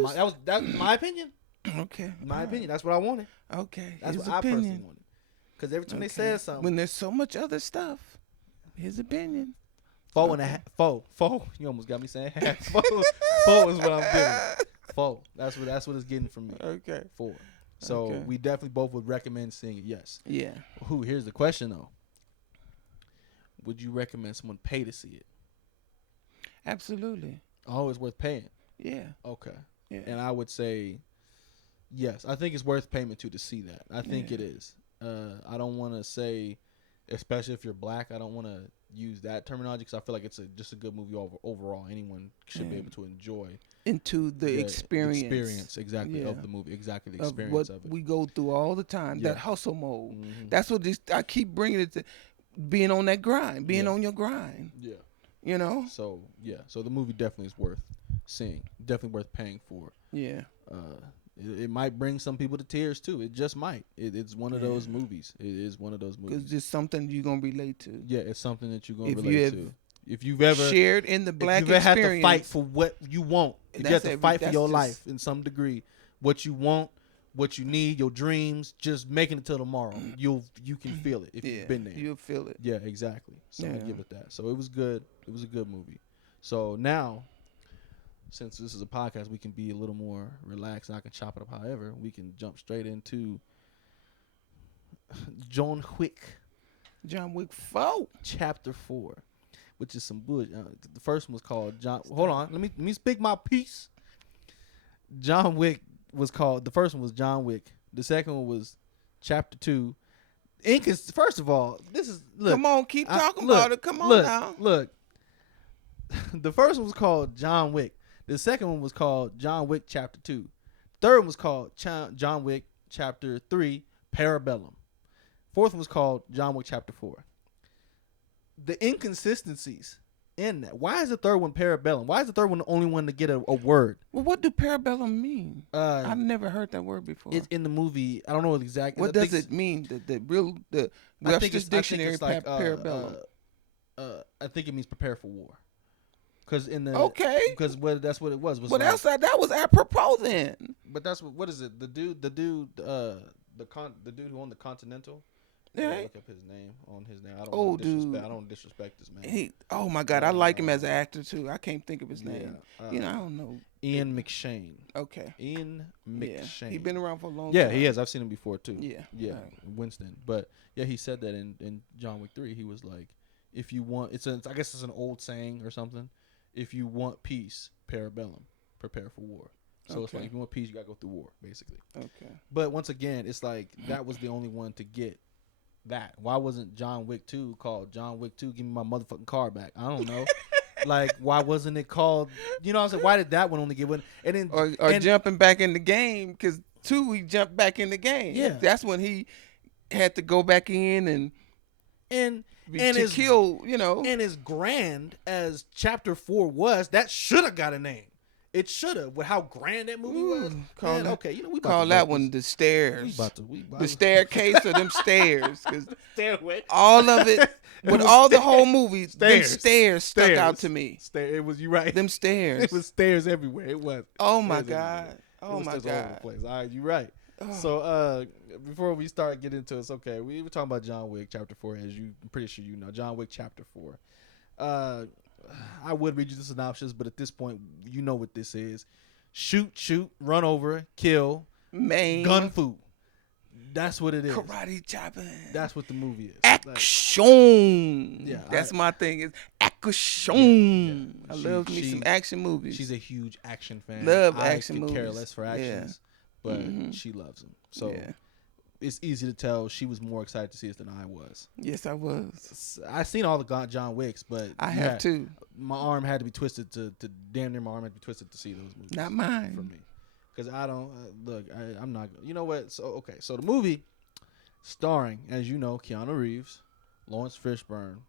my opinion. Okay. My All opinion. That's what I wanted. right. Okay. That's His what I personally opinion. wanted. Because every time they Okay. said something, When there's so much other stuff, his opinion. 4.5. 4. You almost got me saying half. 4 is what I'm giving. 4. That's what it's getting from me. Okay. 4. So Okay. we definitely both would recommend seeing it. Yes. Yeah. Here's the question though. Would you recommend someone pay to see it? Absolutely. Oh, it's worth paying. Yeah. Okay. Yeah. And I would say yes. I think it's worth payment to see that. I think Yeah. it is. I don't want to say, especially if you're black, I don't want to use that terminology because I feel like it's just a good movie overall. Anyone should be able to enjoy into the experience exactly of the movie, exactly the of experience what of it. we go through all the time. Yeah. That hustle mode. Mm-hmm. That's what I keep bringing it to. Being on that grind, being Yeah. on your grind. Yeah. You know. So so the movie definitely is worth seeing, definitely worth paying for. Yeah. It might bring some people to tears too. It just might. It's one of those movies. It is one of those movies. Because it's something you're gonna relate to. Yeah, it's something that you're gonna If relate to. If you've ever shared in the black if you've ever experience, had to fight for what you want, if you have to fight for your life in some degree, what you want, what you need, your dreams, just making it till tomorrow. You can feel it if you've been there. You'll feel it. Yeah, exactly. So I give it that. So it was good. It was a good movie. So now, since this is a podcast, we can be a little more relaxed and I can chop it up however. We can jump straight into John Wick 4. Chapter 4, which is some bullshit. The first one was called John. Hold on. Let me speak my piece. John Wick was called. The first one was John Wick. The second one was Chapter 2. First of all, this is look. Come on, keep talking about it. Come on now. Look. The first one was called John Wick. The second one was called John Wick Chapter 2. Third one was called John Wick Chapter 3 Parabellum. Fourth one was called John Wick Chapter 4. The inconsistencies in that. Why is the third one Parabellum? Why is the third one the only one to get a word? Well, what do Parabellum mean? I've never heard that word before. It's in the movie. I don't know exactly. What does it mean? The Webster's Dictionary Parabellum. I think it means prepare for war. Because because that's what it was. But that was apropos then. But that's what is it? The dude who owned the Continental. Yeah. Look up his name on his name. I don't disrespect this man. Oh my God, I like him as an actor too. I can't think of his name. I don't know. Ian McShane. Okay. Ian McShane. Yeah. He's been around for a long time. Yeah, he has. I've seen him before too. Yeah. Yeah. Right. Winston. But yeah, he said that in John Wick 3. He was like, if you want, I guess it's an old saying or something. If you want peace, parabellum, prepare for war. So it's like if you want peace, you gotta go through war, basically. Okay. But once again, it's like that was the only one to get that. Why wasn't John Wick 2 called John Wick 2? Give me my motherfucking car back. I don't know. Like, why wasn't it called? You know what I'm saying? Why did that one only get one? And then or jumping back in the game because 2 he jumped back in the game. Yeah, that's when he had to go back in and kill, And as grand as Chapter 4 was, that should have got a name. It should have. With how grand that movie was. We call that one the stairs. The staircase or them stairs. Cause stairway. All of it, with all the whole movies, them stairs stuck out to me. It was, you right. Them stairs. It was stairs everywhere. It was. Oh my God. Oh my God. All over the place. All right, you're right. So before we start getting into it, it's okay. We were talking about John Wick Chapter 4, as I'm pretty sure you know. John Wick Chapter 4. I would read you the synopsis, but at this point, you know what this is. Shoot, run over, kill, maim, gun fu. That's what it is. Karate chopping. That's what the movie is. Action. Yeah, that's my thing. Is action. Yeah. I love me some action movies. She's a huge action fan. Love action movies. I could care less for actions, but she loves them. So it's easy to tell she was more excited to see us than I was. Yes, I was. I seen all the John Wicks, but I have too. My arm had to be twisted to damn near my arm had to be twisted to see those movies. Not mine. For me. Because I don't I'm not. You know what? So the movie, starring, as you know, Keanu Reeves, Lawrence Fishburne,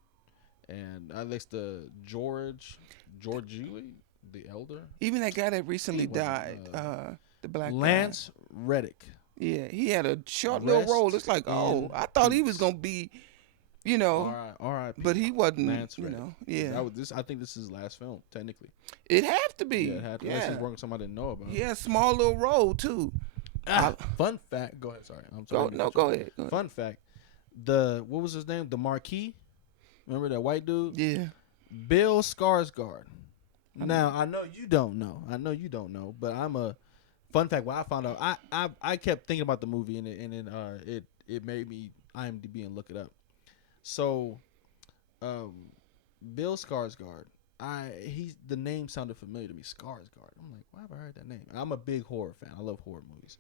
and I like the George the Elder. Even that guy that recently died, the black Lance guy. Reddick. Yeah, he had a short little role. It's like, I thought he was gonna be, all right. But he wasn't. Lance Reddick. Yeah. I think this is his last film, technically. It had to be. Yeah, it had to. Unless he's working with somebody I didn't know about. He had a small little role too. Fun fact. Go ahead. Sorry, I'm sorry. Go ahead. Fun fact. What was his name? The Marquis. Remember that white dude? Yeah. Bill Skarsgård. Now I know you don't know, but I'm a. Fun fact, when I found out, I kept thinking about the movie and it made me IMDb and look it up. So, Bill Skarsgård, the name sounded familiar to me. Skarsgård. I'm like, why have I heard that name? I'm a big horror fan. I love horror movies.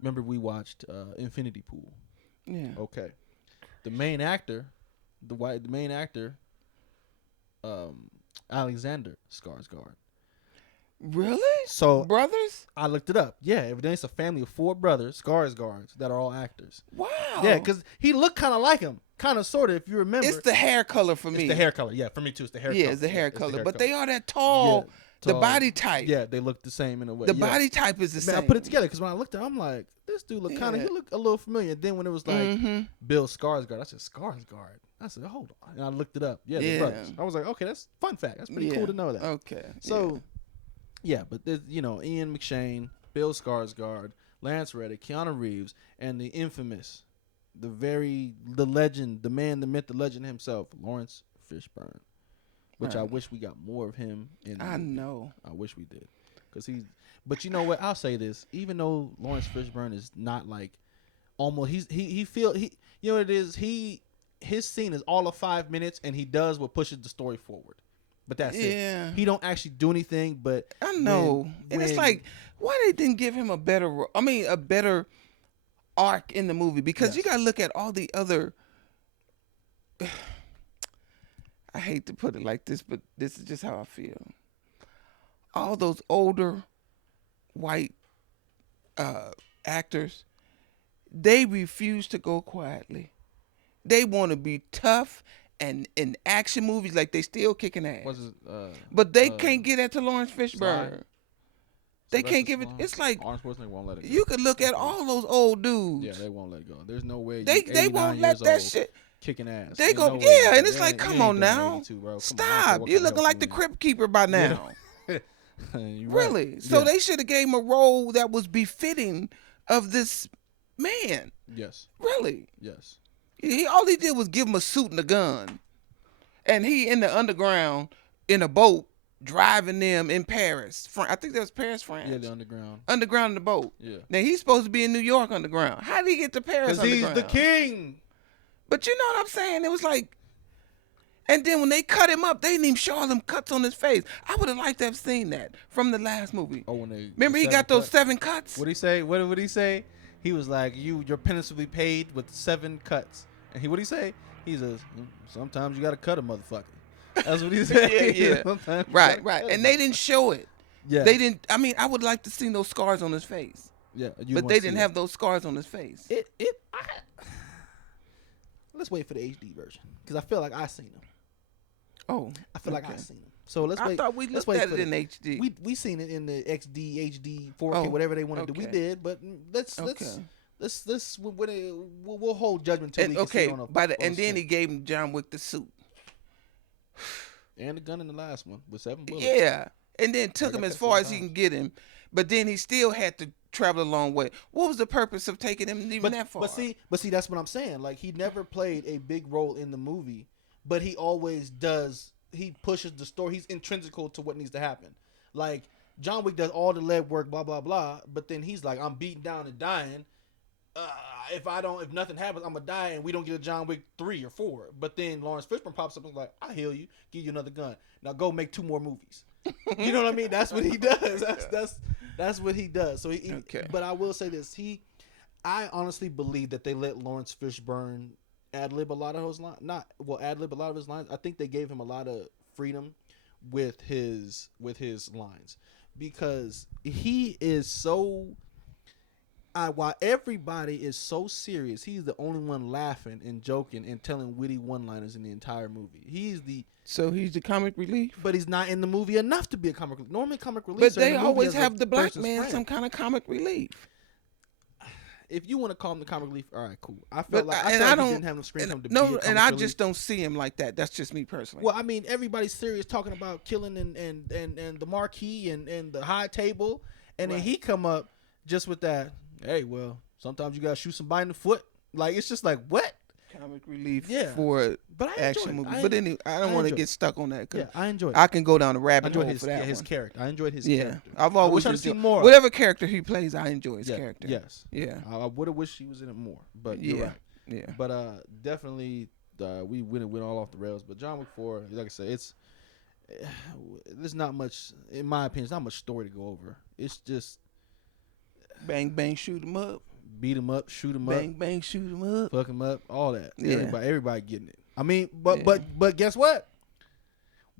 Remember we watched Infinity Pool. Yeah. Okay. The main actor, the main actor Alexander Skarsgård. Really? So Brothers? I looked it up. Yeah, evidently it's a family of 4 brothers, Skarsgårds, that are all actors. Wow. Yeah, because he looked kind of like him, kind of, sort of. If you remember, It's the hair color for me. It's the hair color. Yeah, for me too. It's the hair. Yeah, color. it's the hair It's color. hair But color. they are that tall. The tall. body type. Yeah, they look the same in a way. The yeah. body type is the Man, same. I put it together because when I looked at it, I'm like, this dude look kind of, Yeah. he looked a little familiar. Then when it was like Mm-hmm. Bill Skarsgård, I said Skarsgård. I said, hold on, and I looked it up. Yeah, Yeah. the brothers. I was like, okay, that's fun fact. That's pretty cool to know that. Okay. So, yeah, but there's, Ian McShane, Bill Skarsgård, Lance Reddick, Keanu Reeves, and the infamous, the legend, the man, the myth, the legend himself, Lawrence Fishburne. Which Right. I wish we got more of him in. I know. I wish we did, because But you know what? I'll say this: even though Lawrence Fishburne is not like, almost he you know what it is, his scene is all of 5 minutes, and he does what pushes the story forward. But that's Yeah. it. He don't actually do anything. But I know. And it's like, why they didn't give him a better arc in the movie? Because you got to look at all the other. I hate to put it like this, but this is just how I feel. All those older white actors, they refuse to go quietly. They want to be tough and in action movies, like they still kicking ass. Was it, but they can't get that to Lawrence Fishburne. Sly? They can't give it. Stallone? It's like Arnold Schwarzenegger won't let it go. you could look at all those old dudes. Yeah, they won't let it go. There's no way. They won't let that shit. Kicking ass. They Ain't go, no way. yeah, and it's Yeah, like, you come ain't on doing now, 82, bro. Come on. stop. What You're kind of looking like the movie? Crypt Keeper by now. You're right. Really? So Yeah. they should have gave him a role that was befitting of this man. Yes. Really? Yes. All he did was give him a suit and a gun, and he in the underground in a boat driving them in Paris. I think that was Paris, France. Yeah, the underground. Underground in the boat. Yeah. Now he's supposed to be in New York underground. How did he get to Paris Because he's underground? the king. But you know what I'm saying? It was like, and then when they cut him up, they didn't even show all them cuts on his face. I would have liked to have seen that from the last movie. Oh, when they Remember he got those 7 cuts? What'd he say? What would he say? He was like, your penance will be paid with 7 cuts. And what'd he say? He says, sometimes you got to cut a motherfucker. That's what he said. Yeah. Sometimes you Right. gotta cut And a they didn't show it. Yeah. They didn't. I mean, I would like to see those scars on his face. Yeah. But they didn't have those scars on his face. Let's wait for the HD version, because I feel like I seen them. Oh, I feel like I seen them. So let's wait. I thought we let's looked wait at for it in HD. We seen it in the XD, HD, 4K, Oh, whatever they wanted to do. We okay. did, but let's we'll hold judgment till And we can see okay, it on a, and then he gave him John Wick the suit. and the gun in the last one with 7 bullets. Yeah, and then took Like him I as said far as he sometimes. can get him, but then he still had to travel a long way. What was the purpose of taking him even that far? But see, that's what I'm saying. Like, he never played a big role in the movie, but he always does. He pushes the story. He's intrinsical to what needs to happen. Like, John Wick does all the leg work, blah blah blah. But then he's like, I'm beaten down and dying. If nothing happens, I'm gonna die, and we don't get a John Wick 3 or 4. But then Lawrence Fishburne pops up and is like, I heal you, give you another gun. Now go make 2 more movies. You know what I mean? That's what he does. That's what he does. So Okay. But I will say this: I honestly believe that they let Lawrence Fishburne ad lib a lot of his lines. Ad lib a lot of his lines. I think they gave him a lot of freedom with his lines, because he is so. While everybody is so serious, he's the only one laughing and joking and telling witty one-liners in the entire movie. So he's the comic relief. But he's not in the movie enough to be a comic relief. Normally, comic relief. But they always have the black man some kind of comic relief. If you want to call him the comic relief, all right, cool. I But felt like he didn't have enough screen time to be a comic I relief. just don't see him like that. That's just me personally. Well, I mean, everybody's serious talking about killing and the marquee and the high table, and then he come up just with that. Hey, well, sometimes you gotta shoot somebody in the foot. Like, it's just like, what? Comic relief Yeah. for But I action enjoyed it. movies. But anyway, I don't want to enjoyed get it. stuck on that. 'Cause Yeah, I enjoyed it. I can go down a I rabbit enjoyed hole his for that his one. character. I enjoyed his Yeah, character. I've I always wish I'd seen enjoyed more. whatever character he plays. I enjoy his character. Yes. Yeah. I would have wished he was in it more. But you're Yeah. right. Yeah. But definitely, we went all off the rails. But John Wick 4, like I said, there's not much, in my opinion, there's not much story to go over. It's just Bang bang, shoot him up. beat him up, shoot him Bang up, bang, shoot him up. fuck him up, all that. Yeah. Everybody getting it. I mean, but guess what?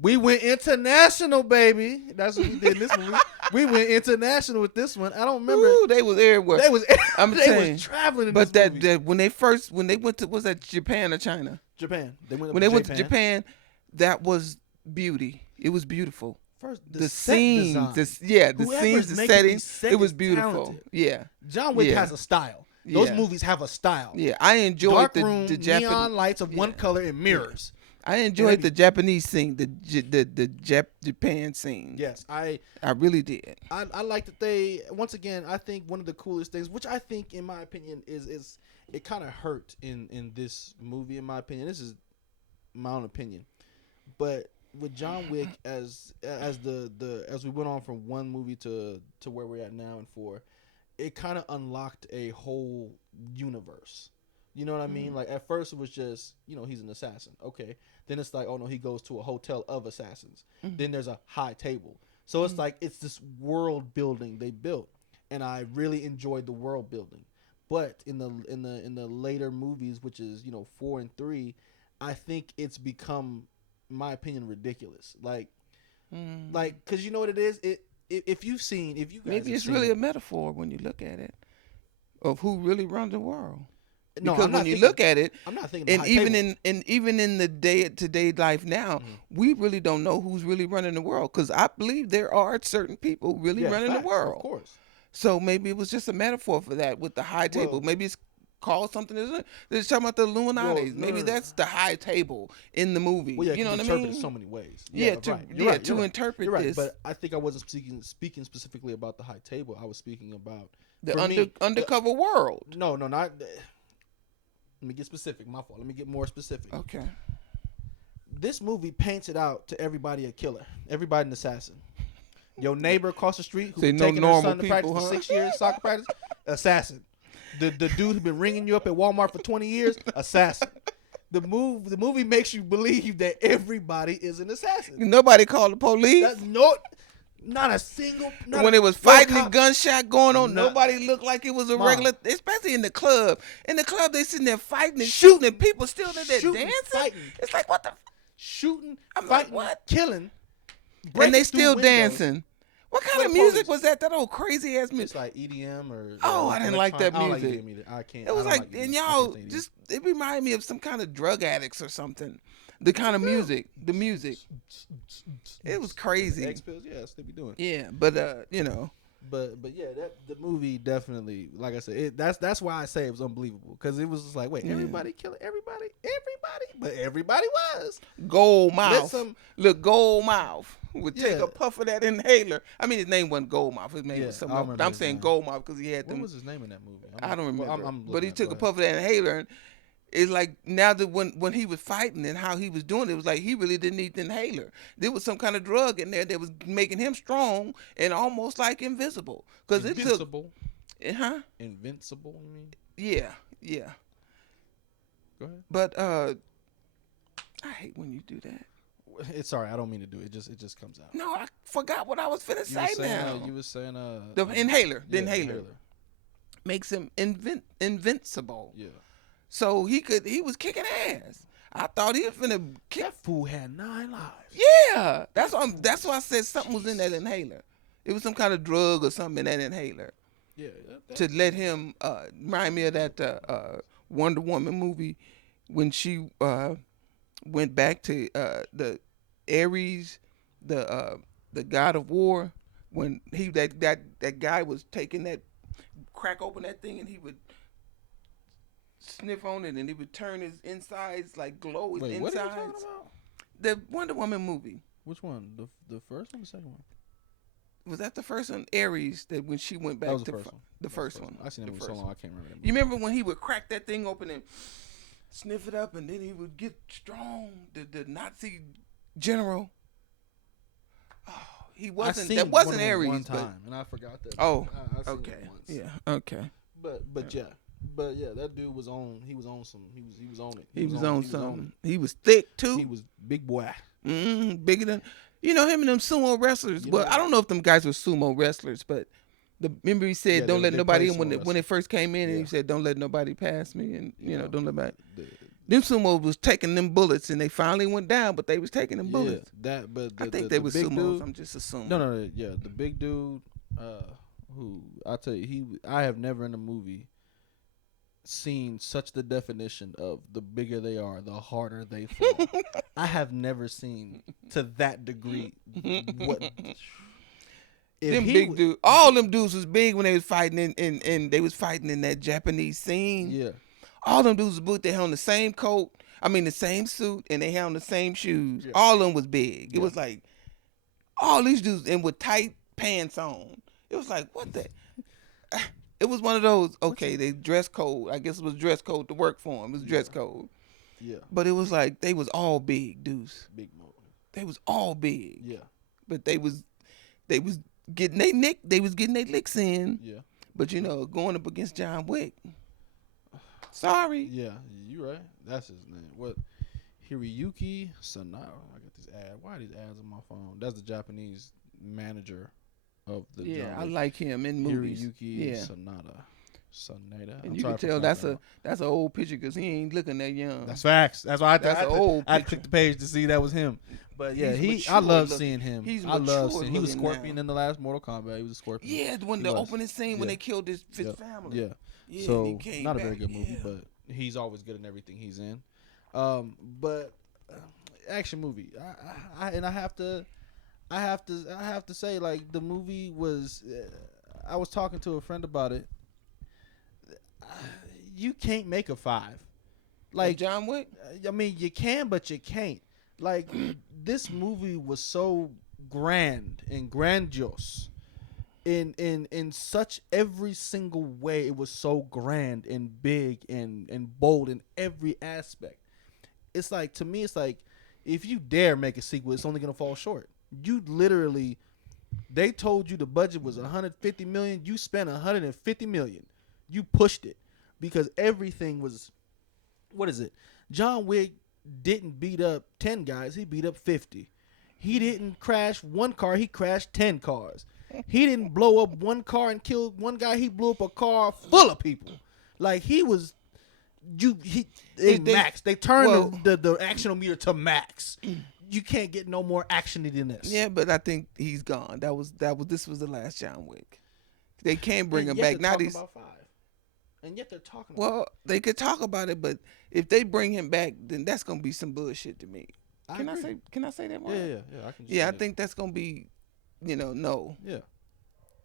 We went international, baby. That's what we did in this movie. We went international with this one. I don't remember. Ooh, they was everywhere. They was I'm they saying, was traveling in but this movie. that when they went to, was that Japan or China? Japan. They went When they went to Japan, that was beauty. It was beautiful. First, The set scenes, design. the Whoever's scenes, the making setting, these sets it was is beautiful. talented. Yeah, John Wick Yeah. has a style. Those Yeah. movies have a style. yeah. I enjoyed Dark the room, Japanese neon lights of one Yeah. color and mirrors. I enjoyed the Japanese scene, the Japan scene. Yes, I really did. I like that they, once again, I think one of the coolest things, which I think in my opinion is it kind of hurt in this movie, in my opinion. This is my own opinion. But with John Wick as we went on from one movie to where we're at now in 4, it kind of unlocked a whole universe. You know what I mean? Like at first it was just, he's an assassin. Okay. Then it's like, oh no, he goes to a hotel of assassins. Then there's a high table. So it's like it's this world building they built, and I really enjoyed the world building. But in the later movies, which is 4 and 3, I think it's become, in my opinion, ridiculous. Like because you know what it is. If you guys Maybe have it's seen really it, a metaphor when you look at it of who really runs the world. No, Because I'm not when you thinking- look at it, I'm not thinking. and high even table. even in the day-to-day life now, we really don't know who's really running the world. Because I believe there are certain people really Yeah, running facts, the world. of course. So maybe it was just a metaphor for that with the high table. Well- Maybe it's called something. They're talking about the Illuminati. Well, Maybe no. that's the high table in the movie. Well, yeah, you know what I interpret mean? it so many ways. Yeah, right. to- You're yeah, right, to you're right. interpret You're right, this. but I think I wasn't speaking specifically about the high table. I was speaking about The for me, undercover world. No, not. Let me get specific. My fault. Let me get more specific. Okay. This movie paints it out to everybody a killer, everybody an assassin. Your neighbor across the street who Say been no taking her normal son to practice people, for huh? 6 years, soccer practice, assassin. The dude who been ringing you up at Walmart for 20 years, assassin. The movie makes you believe that everybody is an assassin. Nobody called the police. Not a single. When it was fighting and cop. gunshot going on, No. nobody looked like it was a Mom. regular, especially in the club. In the club, they sitting there fighting and shooting, and people still in there Shooting, dancing. fighting. It's like, what the? Shooting, I'm like, fighting, what? killing, And breaking they through still windows. dancing. What kind Where of the music police? was that? That old crazy ass music. It's like EDM or. Oh, I didn't like that electronic. I don't like music. EDM either. I can't. It was I don't like, EDM. and I y'all can't stand EDM. just, it reminded me of some kind of drug addicts or something. The kind of music, the music. It was crazy. X-Pills, yes, they be doing. Yeah, but But yeah, the movie definitely, like I said, that's why I say it was unbelievable, because it was just like, wait, everybody killing everybody, but everybody was. Gold Mouth. some- Look, Gold Mouth would take Yeah. a puff of that inhaler. I mean, his name wasn't Gold Mouth. His name Yeah, was I something else. remember I'm his saying name. Gold Mouth because he had What them. was his name in that movie? I don't remember. I'm But he looking at took a it. puff of that inhaler, and it's like now that when he was fighting and how he was doing it was like he really didn't need the inhaler. There was some kind of drug in there that was making him strong and almost like invisible. Because it took, Invincible. Invincible. You mean? Yeah. Go ahead. But I hate when you do that. It's sorry, I don't mean to do it. It just comes out. No, I forgot what I was finna You were say saying, now. you were saying The inhaler. The yeah, inhaler makes him invincible. Yeah. So he was kicking ass. I thought he was finna kick. That fool had 9 lives. Yeah, that's why I said something was in that inhaler. It was some kind of drug or something in that inhaler Yeah. to let him remind me of that Wonder Woman movie when she went back to the Ares, the god of war, when that guy was taking that crack open that thing and he would sniff on it and he would turn his insides like glow his Wait, what insides. are you talking about? The Wonder Woman movie. Which one? The first one or the second one? Was that the first one? Ares, that when she went back That was to the first one. the first one. I seen The that movie so first long one. I can't remember that movie. You remember when he would crack that thing open and sniff it up, and then he would get strong? The Nazi general. Oh, he wasn't. That wasn't Ares. one but, time, and I forgot that. oh, I seen okay. it once. Yeah. Okay. But yeah, that dude was on. He was on some. He was on it. He was on something. He was thick too. He was big boy. Bigger than him and them sumo wrestlers. Well, I don't know if them guys were sumo wrestlers, but remember he said, Yeah, "Don't let they nobody played in." sumo When it first came in, and he Yeah. said, "Don't let nobody pass me," and don't let nobody. Them sumos was taking them bullets, and they finally went down, but they was taking them Yeah, bullets. that. But I think they the were big sumos. dude. I'm just assuming. No, yeah, the big dude. Who I tell you, I have never in a movie seen such the definition of the bigger they are, the harder they fall. I have never seen to that degree. What if Them he? big dudes, all them dudes was big when they was fighting in they was fighting in that Japanese scene. Yeah, All them dudes was boot. They had on the same coat. I mean the same suit, and they had on the same shoes. Yeah. All of them was big. It Yeah. was like all these dudes and with tight pants on. It was like what the. It was one of those. Okay, they dress code. I guess it was dress code to work for them. It was dress code. yeah, But it was like they was all big dudes. big mo. They was all big. Yeah, But they was getting they nick. They was getting their licks in. yeah, But going up against John Wick. Sorry. yeah. You right. That's his name. What? Hiroyuki Sanada. I got this ad. Why are these ads on my phone? That's the Japanese manager of the. Yeah, John I Wick. like him in movies. Hiroyuki Yeah. Sanada. And you can tell that's an old picture because he ain't looking that young. That's facts. That's why That's an old I picture. clicked the page to see that was him. But yeah, He's I love mature seeing him. He's I love mature seeing. He was looking Scorpion now. in the last Mortal Kombat. He was a Scorpion. Yeah, when He the was. opening scene when Yeah. they killed his Yeah. family. Yeah. Yeah, So and he came not a very back. good movie, Yeah. but he's always good in everything he's in. But action movie. I have to say like the movie was. I was talking to a friend about it. You can't make a 5. Like John Wick. I mean, you can, but you can't. Like this movie was so grand and grandiose, in such every single way. It was so grand and big and bold in every aspect. It's like, to me, it's like if you dare make a sequel, it's only gonna fall short. You literally, they told you the budget was 150 million. You spent 150 million. You pushed it because everything was. What is it? John Wick didn't beat up 10 guys. He beat up 50. He didn't crash one car. He crashed 10 cars. He didn't blow up one car and kill one guy. He blew up a car full of people. Like he was. Max. They turned the actionometer to max. You can't get no more actiony than this. Yeah, but I think he's gone. This was the last John Wick. They can't bring him yet back. they're Now talking these. about 5. And yet they're talking. Well, they could talk about it, but if they bring him back, then that's gonna be some bullshit to me. Can I say that word? Yeah. I can. Yeah, I think that's gonna be, no. Yeah.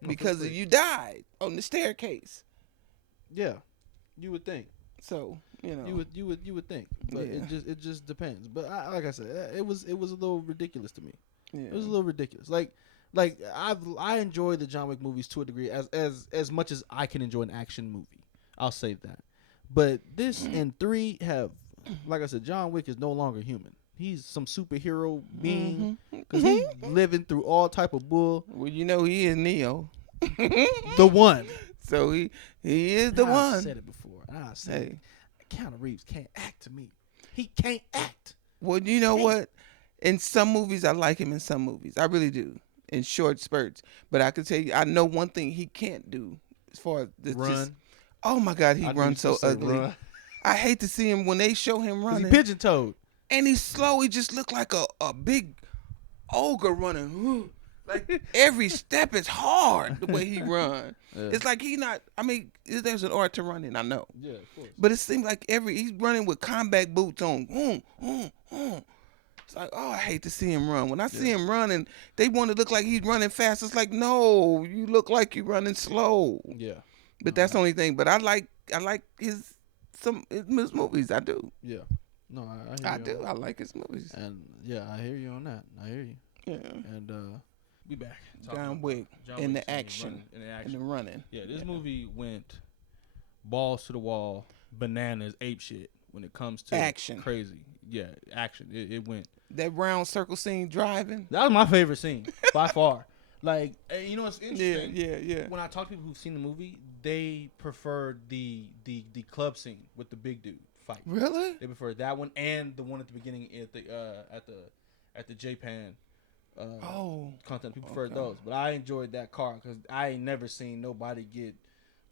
Because you died on the staircase. Yeah, you would think. So You would think, but Yeah. it just depends. But like I said, it was a little ridiculous to me. Yeah. It was a little ridiculous. Like I enjoy the John Wick movies to a degree, as much as I can enjoy an action movie. I'll say that. But this and 3 have, like I said, John Wick is no longer human. He's some superhero being because he's living through all type of bull. Well, he is Neo. The one. So he is the one. I said it before. I said it. Keanu Reeves can't act to me. He can't act. Well, you know what? In some movies, I like him. In some movies, I really do. In short spurts, but I can tell you, I know one thing he can't do as far as Run. Oh my God, he runs so ugly. Run. I hate to see him when they show him running. He pigeon-toed. And he's slow. He just look like a big ogre running. Like every step is hard the way he run. Yeah. It's like there's an art to running, I know. Yeah, of course. But it seems like he's running with combat boots on. It's like, I hate to see him run. When I see him running, they want to look like he's running fast. It's like, no, you look like you're running slow. Yeah. But that's the only thing. But I like his movies. I do. Yeah. No, I do. I like his movies. And yeah, I hear you on that. I hear you. Yeah. And we back. John Wick in the action and the running. Yeah, this movie went balls to the wall, bananas, ape shit when it comes to Action. Crazy. Yeah, action. It went. That round circle scene driving. That was my favorite scene by far. Like, you know, it's interesting. Yeah. When I talk to people who've seen the movie, they prefer the club scene with the big dude fight. Really? They prefer that one and the one at the beginning at the J-Pan. Content. People prefer those, but I enjoyed that car because I ain't never seen nobody get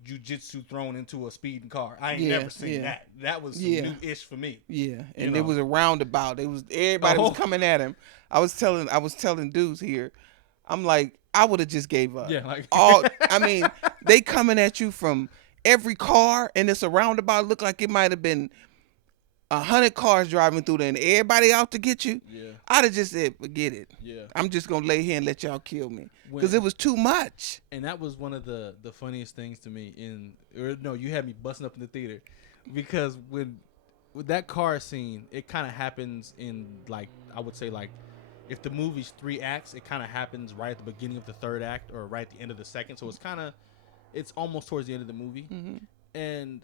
jujitsu thrown into a speeding car. I ain't Yeah, never seen yeah. that. That was some Yeah. new-ish for me. Yeah, and know. it was a roundabout. It was everybody was Oh. coming at him. I was telling dudes here, I'm like, I would have just gave up. Yeah, like I mean, they coming at you from every car, and it's a roundabout. Look like it might have been 100 cars driving through there, and everybody out to get you. Yeah. I'd have just said, forget it. Yeah. I'm just gonna lay here and let y'all kill me because When- it was too much. And that was one of the funniest things to me you had me busting up in the theater because with that car scene, it kind of happens in like, I would say like, if the movie's 3 acts, it kind of happens right at the beginning of the 3rd act or right at the end of the 2nd. So it's almost towards the end of the movie. Mm-hmm. And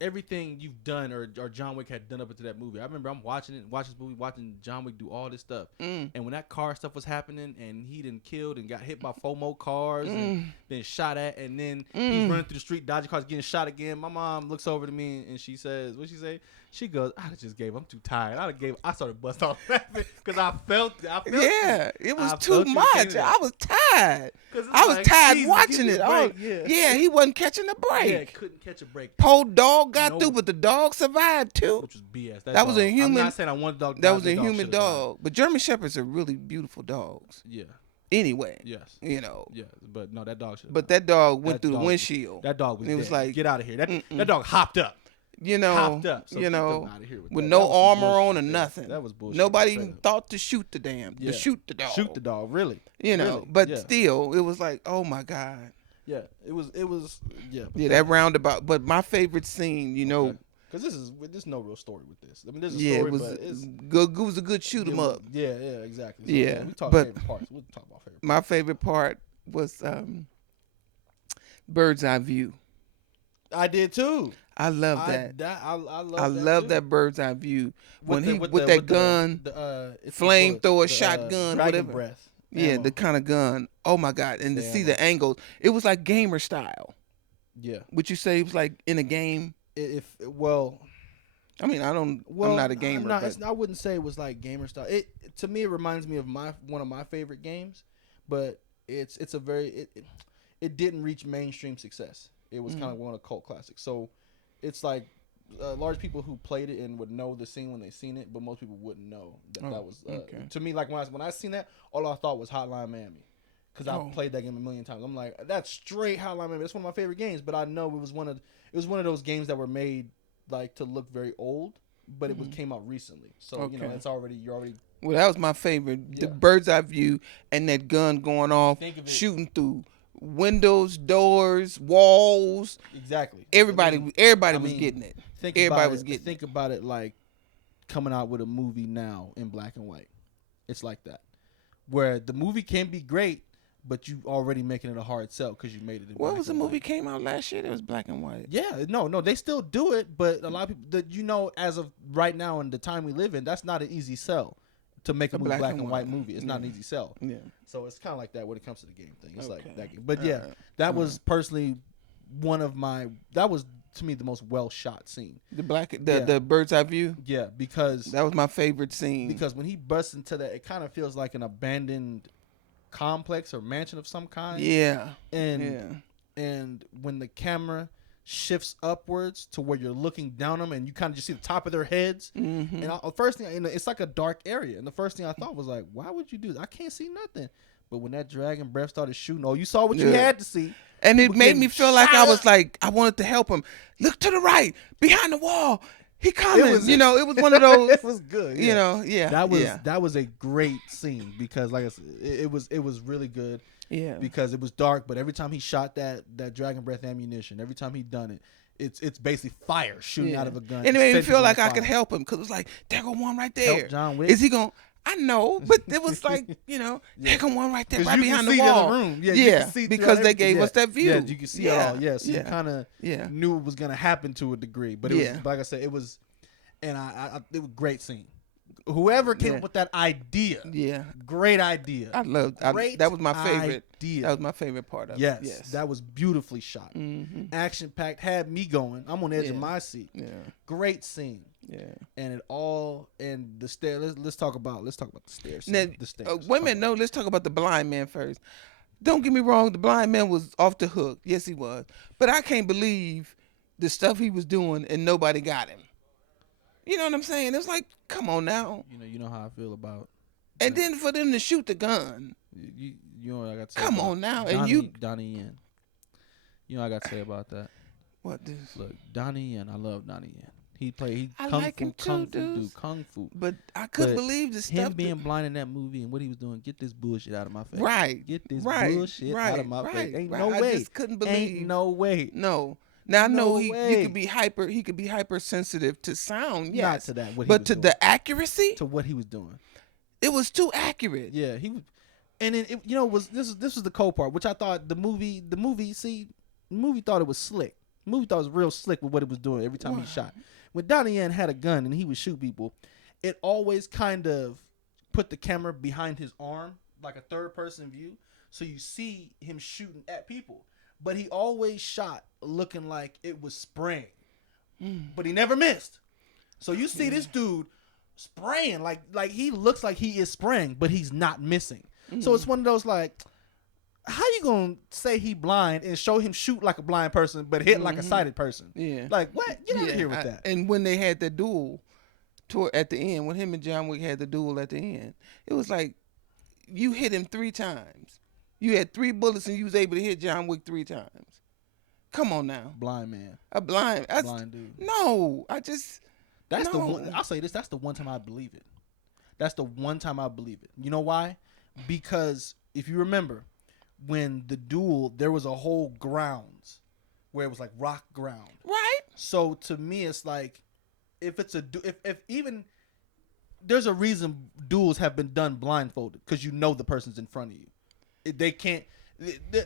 everything you've done or John Wick had done up into that movie. I remember I'm watching this movie, watching John Wick do all this stuff. And when that car stuff was happening and he done killed and got hit by 4 more cars and been shot at, and then he's running through the street, dodging cars, getting shot again. My mom looks over to me and she says, what'd she say? She goes, I just gave. I'm too tired. I started busting off laughing because I felt Yeah, it was I too felt you much. saying that. I was tired. 'Cause it's I was like, tired Jesus, watching give it. me a break. Yeah. He wasn't catching the break. Yeah, couldn't catch a break. Poor dog got No. through, but the dog survived too. Which was BS. That was a dog. human- I'm not saying I want a dog. That was a dog human should've died. dog. But German Shepherds are really beautiful dogs. Yeah. Anyway, Yes. you know. Yeah. But no, that dog should. But that dog went That through the dog- windshield. That dog was. It was dead. like, get out of here. That dog hopped up. You know, Hopped up. So you get know, them outta here with that. no That was some armor bullshit on or right there. nothing. That was bullshit. Nobody straight even up. thought to shoot the Yeah. to shoot the dog. Shoot the dog. Really. You know, Really. but Yeah. still, it was like, oh my God. Yeah. It was. Yeah. Yeah, that roundabout. But my favorite scene, you know, Because there's no real story with this. I mean, there's a yeah, story, it was but it's good. It was a good shoot 'em up. Yeah. Yeah. Exactly. So, Yeah, We talk but- favorite parts. We'll talk about favorite. My favorite part was bird's eye view. I did too. I love that. I love. I that love too. that bird's eye view when the- he with with the- that with the- gun, it's flamethrower, the bullets, shotgun, dragon whatever. breath. Yeah, ammo. the kind of gun. Oh my God! And to The see ammo. the angles, it was like gamer style. Yeah. Would you say it was like in a game? If I mean, I'm not a gamer, but I wouldn't say it was like gamer style. It to me it reminds me of one of my favorite games, but it's a very it didn't reach mainstream success. It was kind of one of the cult classics. So it's like large people who played it and would know the scene when they seen it, but most people wouldn't know that was okay. to me. Like when I seen that, all I thought was Hotline Miami. Because I've played that game a million times. I'm like, that's straight Hotline Miami. That's one of my favorite games. But I know it was one of those games that were made like to look very old, but it came out recently. So you know, Okay. you're already. well, that was my favorite. The Yeah. bird's eye view and that gun going off, Think of it- shooting through windows, doors, walls. Exactly. Everybody I mean, was getting it. Think Everybody about was it, getting Think about it like coming out with a movie now in black and white. It's like that, where the movie can be great, but you already making it a hard sell because you made it in What black was the and movie white. came out last year? It was black and white. Yeah, no, they still do it, but a lot of people that as of right now in the time we live in, that's not an easy sell to make a movie black and white movie. It's not an easy sell. Yeah. So it's kind of like that when it comes to the game thing. It's Okay. like that game. But yeah, that was personally that was to me the most well shot scene. The bird's eye view. Yeah, because That was my favorite scene. because when he busts into that, it kind of feels like an abandoned complex or mansion of some kind. yeah. And Yeah. and when the camera shifts upwards to where you're looking down them and you kind of just see the top of their heads. Mm-hmm. And first thing, it's like a dark area. And the first thing I thought was like, why would you do that? I can't see nothing. But when that dragon breath started shooting, you saw what you Yeah. had to see. And it People made getting me feel like I shot was up. like, I wanted to help him. Look to the right, behind the wall. He coming. It was- it was one of those. It was good. You know, yeah. That was a great scene because, like I said, it was really good Yeah. because it was dark. But every time he shot that dragon breath ammunition, every time he done it, it's basically fire shooting out of a gun. And it made me set feel people like on I could fire. help him because it was like, there go one right there. Help John Wick? Is he going? I know, but it was like, there go one right there, 'Cause right you can behind the see wall. other room. Yeah, you can see throughout because they everything. gave Yeah. us that view. Yeah, you can see it all. Yeah, so you kind of Yeah. knew it was gonna happen to a degree, but it Yeah. was like I said, it was, and it was a great scene. Whoever came up with that idea, Yeah. great idea. I loved Great that was my favorite. idea. That was my favorite part of Yes, it. Yes. that was beautifully shot. Action packed, had me going. I'm on the edge of Yeah. my seat. Yeah. Great scene, Yeah. and the stair. Let's talk about the stairs. Now, the stairs. wait a minute. No, let's talk about the blind man first. Don't get me wrong, the blind man was off the hook. Yes, he was. But I can't believe the stuff he was doing and nobody got him. You know what I'm saying? It's like, come on now. You know how I feel about. And then for them to shoot the gun. You know what I got to say. Come about on now. Donnie, And you. Donnie Yen. You know what I got to say about that. What this? Look, Donnie Yen. I love Donnie Yen. He I kung like fu, him too, kung fu dude. dude, kung fu. But I couldn't But believe the him stuff. being blind in that movie and what he was doing. Get this bullshit out of my face. Right. Get this right, bullshit right, out of my right, face. Ain't right. no way. I just couldn't believe. Ain't no way. No. Now I know No he way. could be hypersensitive to sound, yes. Not to that. What he but was to doing. the accuracy, To what he was doing. it was too accurate. Yeah, he was, and then this was the cold part, which I thought the movie thought it was slick. The movie thought it was real slick with what it was doing every time he shot. When Donnie Yen had a gun and he would shoot people, it always kind of put the camera behind his arm, like a third person view, so you see him shooting at people. But he always shot looking like it was spraying, but he never missed. So you see this dude spraying like he looks like he is spraying, but he's not missing. So it's one of those like, how you gonna say he blind and show him shoot like a blind person but hit like a sighted person? Yeah. Like what? Get out of here with that. And when they had that duel at the end, when him and John Wick had the duel at the end, it was like you hit him 3 times. You had 3 bullets and you was able to hit John Wick 3 times. Come on now. Blind man. A blind Dude. No, That's the one. I'll say this. That's the one time I believe it. That's the one time I believe it. You know why? Because if you remember, when the duel, there was a whole grounds where it was like rock ground. Right. So to me, it's like, if it's if even there's a reason duels have been done blindfolded, because you know the person's in front of you. They can't.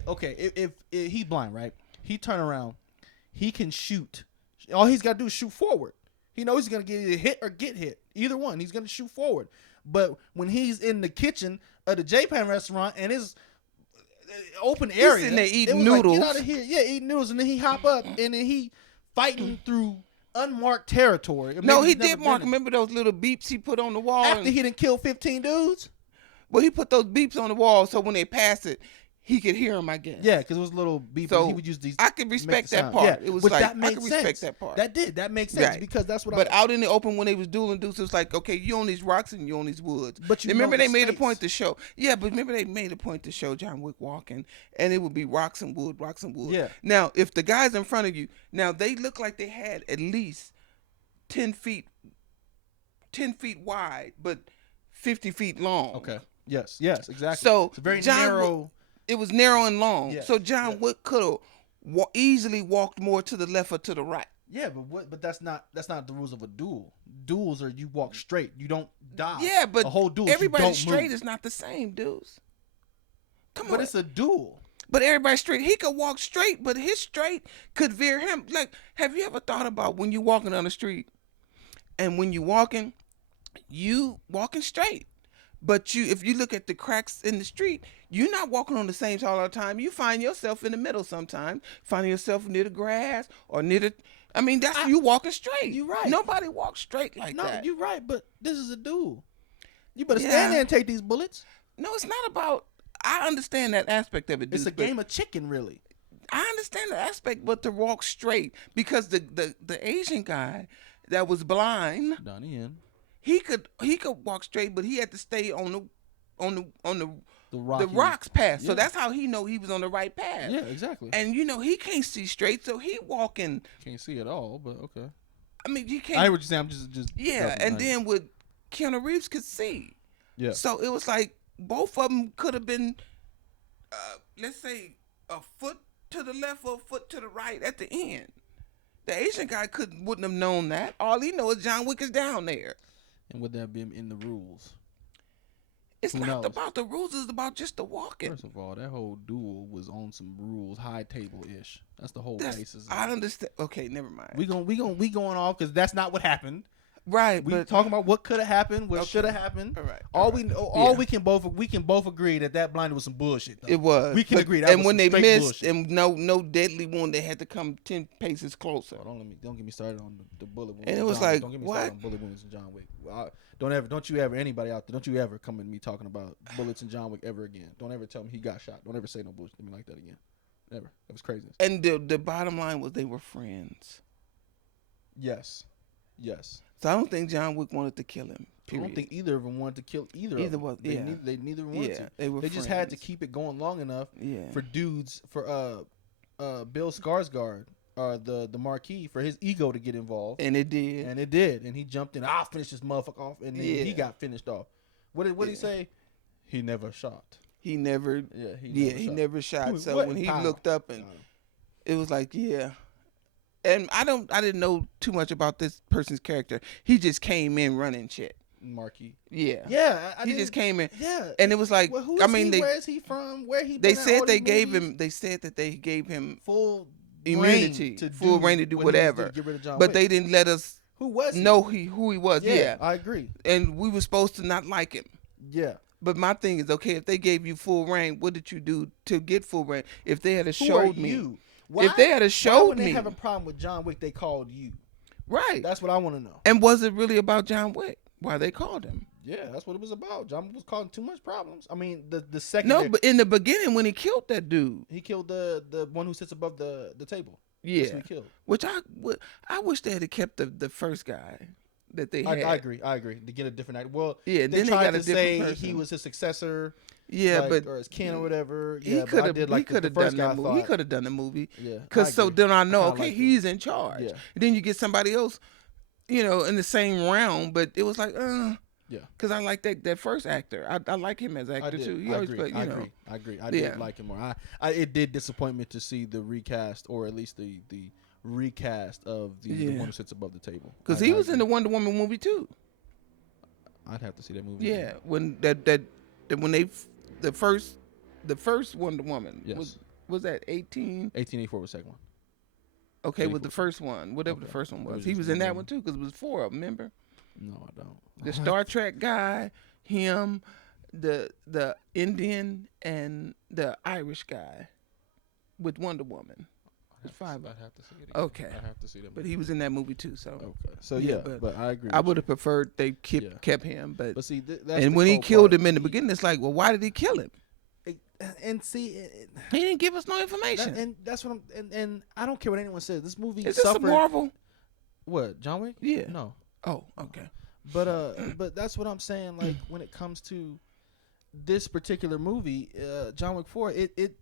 Okay, if he's blind, right? He turn around, he can shoot. All he's got to do is shoot forward. He knows he's gonna get either hit or get hit. Either one, he's gonna shoot forward. But when he's in the kitchen of the J-Pan restaurant and it's open area, sitting there eating it was noodles. Like, get out of here! Yeah, eating noodles, and then he hop up and then he fighting through unmarked territory. No, he did mark. Remember those little beeps he put on the wall? After he didn't kill 15 dudes. Well, he put those beeps on the wall so when they pass it, he could hear them, I guess. Yeah, because it was little beepers. So he would use these. I could respect the that sound. part. Yeah, It was but like that I makes could sense. respect that part. That makes sense Right. because that's what. But out in the open when they was dueling dudes, it was like, okay, you on these rocks and you on these woods. But you remember know they the made a space. point to show. Yeah, but remember they made a point to show John Wick walking, and it would be rocks and wood, rocks and wood. Yeah. Now, if the guys in front of you, now they look like they had at least 10 feet wide, but 50 feet long. Okay. Yes, exactly. So it's a very John narrow. It was narrow and long. Yeah, So John Wick could have easily walked more to the left or to the right. Yeah, but that's not the rules of a duel. Duels are you walk straight. You don't dodge. Yeah, but a whole duel. everybody you don't straight move. is not the same, dudes. Come But on. it's a duel. But everybody straight. He could walk straight, but his straight could veer him. Like, have you ever thought about when you're walking down the street, and when you walking straight, but if you look at the cracks in the street, you're not walking on the same side all the time. You find yourself in the middle sometimes, finding yourself near the grass or near the. I mean, that's you walking straight. You're right. Nobody walks straight like No, that. you're right. But this is a duel. You better Yeah. stand there and take these bullets. No, it's not about. I understand that aspect of it. It's dudes, a but game of chicken, really. I understand the aspect, but to walk straight because the Asian guy that was blind, Donnie Yen. he could walk straight, but he had to stay on the The rocks path. So Yeah. that's how he know he was on the right path. Yeah, exactly. And he can't see straight, so he walking. Can't see it all, but okay. I mean, he I can't. hear what you're saying. I'm just Yeah, and then with Keanu Reeves could see. yeah. So it was like both of them could have been, let's say, a foot to the left or a foot to the right at the end. The Asian guy wouldn't have known that. All he knows is John Wick is down there. And would that be in the rules? It's Who not knows? about the rules. It's about just the walking. First of all, that whole duel was on some rules, high table ish. That's the whole basis. I understand. Okay, never mind. We going off because that's not what happened. Right, We but talking about what could have happened, what Okay. should have happened. all right. All Yeah. we can both agree that blinder was some bullshit. Though. It was. We can but- agree that and was when some they straight missed, bullshit. and no deadly wound, they had to come 10 paces closer. Oh, don't get me started on the bullet wounds. And it in was John Wick. like, don't get me what? started on bullet wounds in John Wick. Don't you ever anybody out there, don't you ever come at me talking about bullets in John Wick ever again. Don't ever tell me he got shot. Don't ever say no bullshit to me like that again. Never. That was craziness. And the bottom line was they were friends. Yes. So I don't think John Wick wanted to kill him. I Period. don't think either of them wanted to kill either. Either of them. was- yeah. They neither wanted Yeah, to. they were just had to friends. keep it going long enough Yeah. for Bill Skarsgård, the Marquis, for his ego to get involved. And it did. And it did. And he jumped in. I'll finish this motherfucker off. And then he Yeah. got finished off. What did he say? He never shot. He never. Yeah, He never shot. Who- So what? when he How? looked up, and it was like, yeah. And I didn't know too much about this person's character. He just came in running shit. Marquis. Yeah. Yeah, He just came in, Yeah, and it was like, well, who I is mean, he? they Where is he from? Where he? they been at said all they these gave movies? him. They said that they gave him full immunity, reign to full reign to do what he was whatever. to get rid of John But Wick. they didn't let us Who was he? know who he was. Yeah. I agree. And we were supposed to not like him. Yeah. But my thing is, okay, if they gave you full reign, what did you do to get full reign? If they had Who showed are me, you? if they had why showed when they me, have a problem with John Wick, they called you. right? That's what I want to know. And was it really about John Wick? Why they called him? Yeah, that's what it was about. John Wick was causing too much problems. I mean, the second No, but in the beginning when he killed that dude, he killed the one who sits above the table. That's yeah, who he killed. which I wish they had kept the first guy that they had. I agree. To get a different actor. Well, Yeah, they then they tried got a to different say person. he was his successor. Yeah, like, but or his kin or whatever. he Yeah, could but I have. did He like could the have first done guy. that movie. He could have done the movie. Yeah, Cause so then I know, kinda okay, liked it. he's in charge. Yeah. And then you get somebody else, in the same round. But it was like, Yeah. Cause I like that first actor. I like him as actor I did. too. He I always agree. play, I agree. I agree. I Yeah. did like him more. It did disappoint me to see the recast, or at least the recast of the one who sits above the table. Cause he was in the Wonder Woman movie too. I'd have to see that movie. Yeah, again. when when they the first Wonder Woman Yes. was that 18? 1884 was the second one. Okay, with the 84. first one, whatever the Okay. first one It was, was he just was in that Wonder one too because it was 4 of them. Remember No, I don't. the Star Trek guy, him, the Indian and the Irish guy with Wonder Woman. There's 5 of them. I'd have to see it. Again. Okay, I have to see that. but he was in that movie too. So Okay. So Yeah, yeah, but but I agree. I with would you. have preferred they kept Yeah. kept him, but But see, that's and the when he cold killed part. him in the beginning, it's like, well, why did he kill him? And see, He didn't give us no information. and that's what and I don't care what anyone says. This movie Is this a suffered. Marvel? What, John Wick? Yeah. No. Oh, okay. But that's what I'm saying. Like when it comes to this particular movie, John Wick 4, it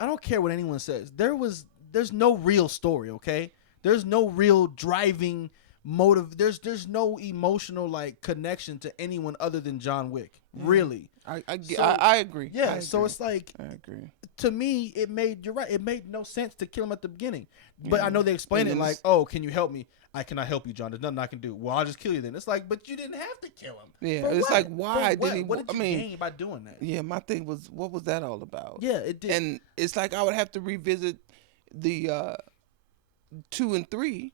I don't care what anyone says. There's no real story. Okay, there's no real driving motive. There's no emotional like connection to anyone other than John Wick. Really. I So- agree. Yeah. I So agree. it's like, I agree. to me, you're right. It made no sense to kill him at the beginning. But I know they explain And it then like, oh, can you help me? I cannot help you, John. There's nothing I can do. Well, I'll just kill you then. It's like, but you didn't have to kill him. Yeah, For it's what? like, For why did what? he? What did I you mean, gain by doing that? yeah, my thing was, what was that all about? Yeah, it did. And it's like I would have to revisit the 2 and 3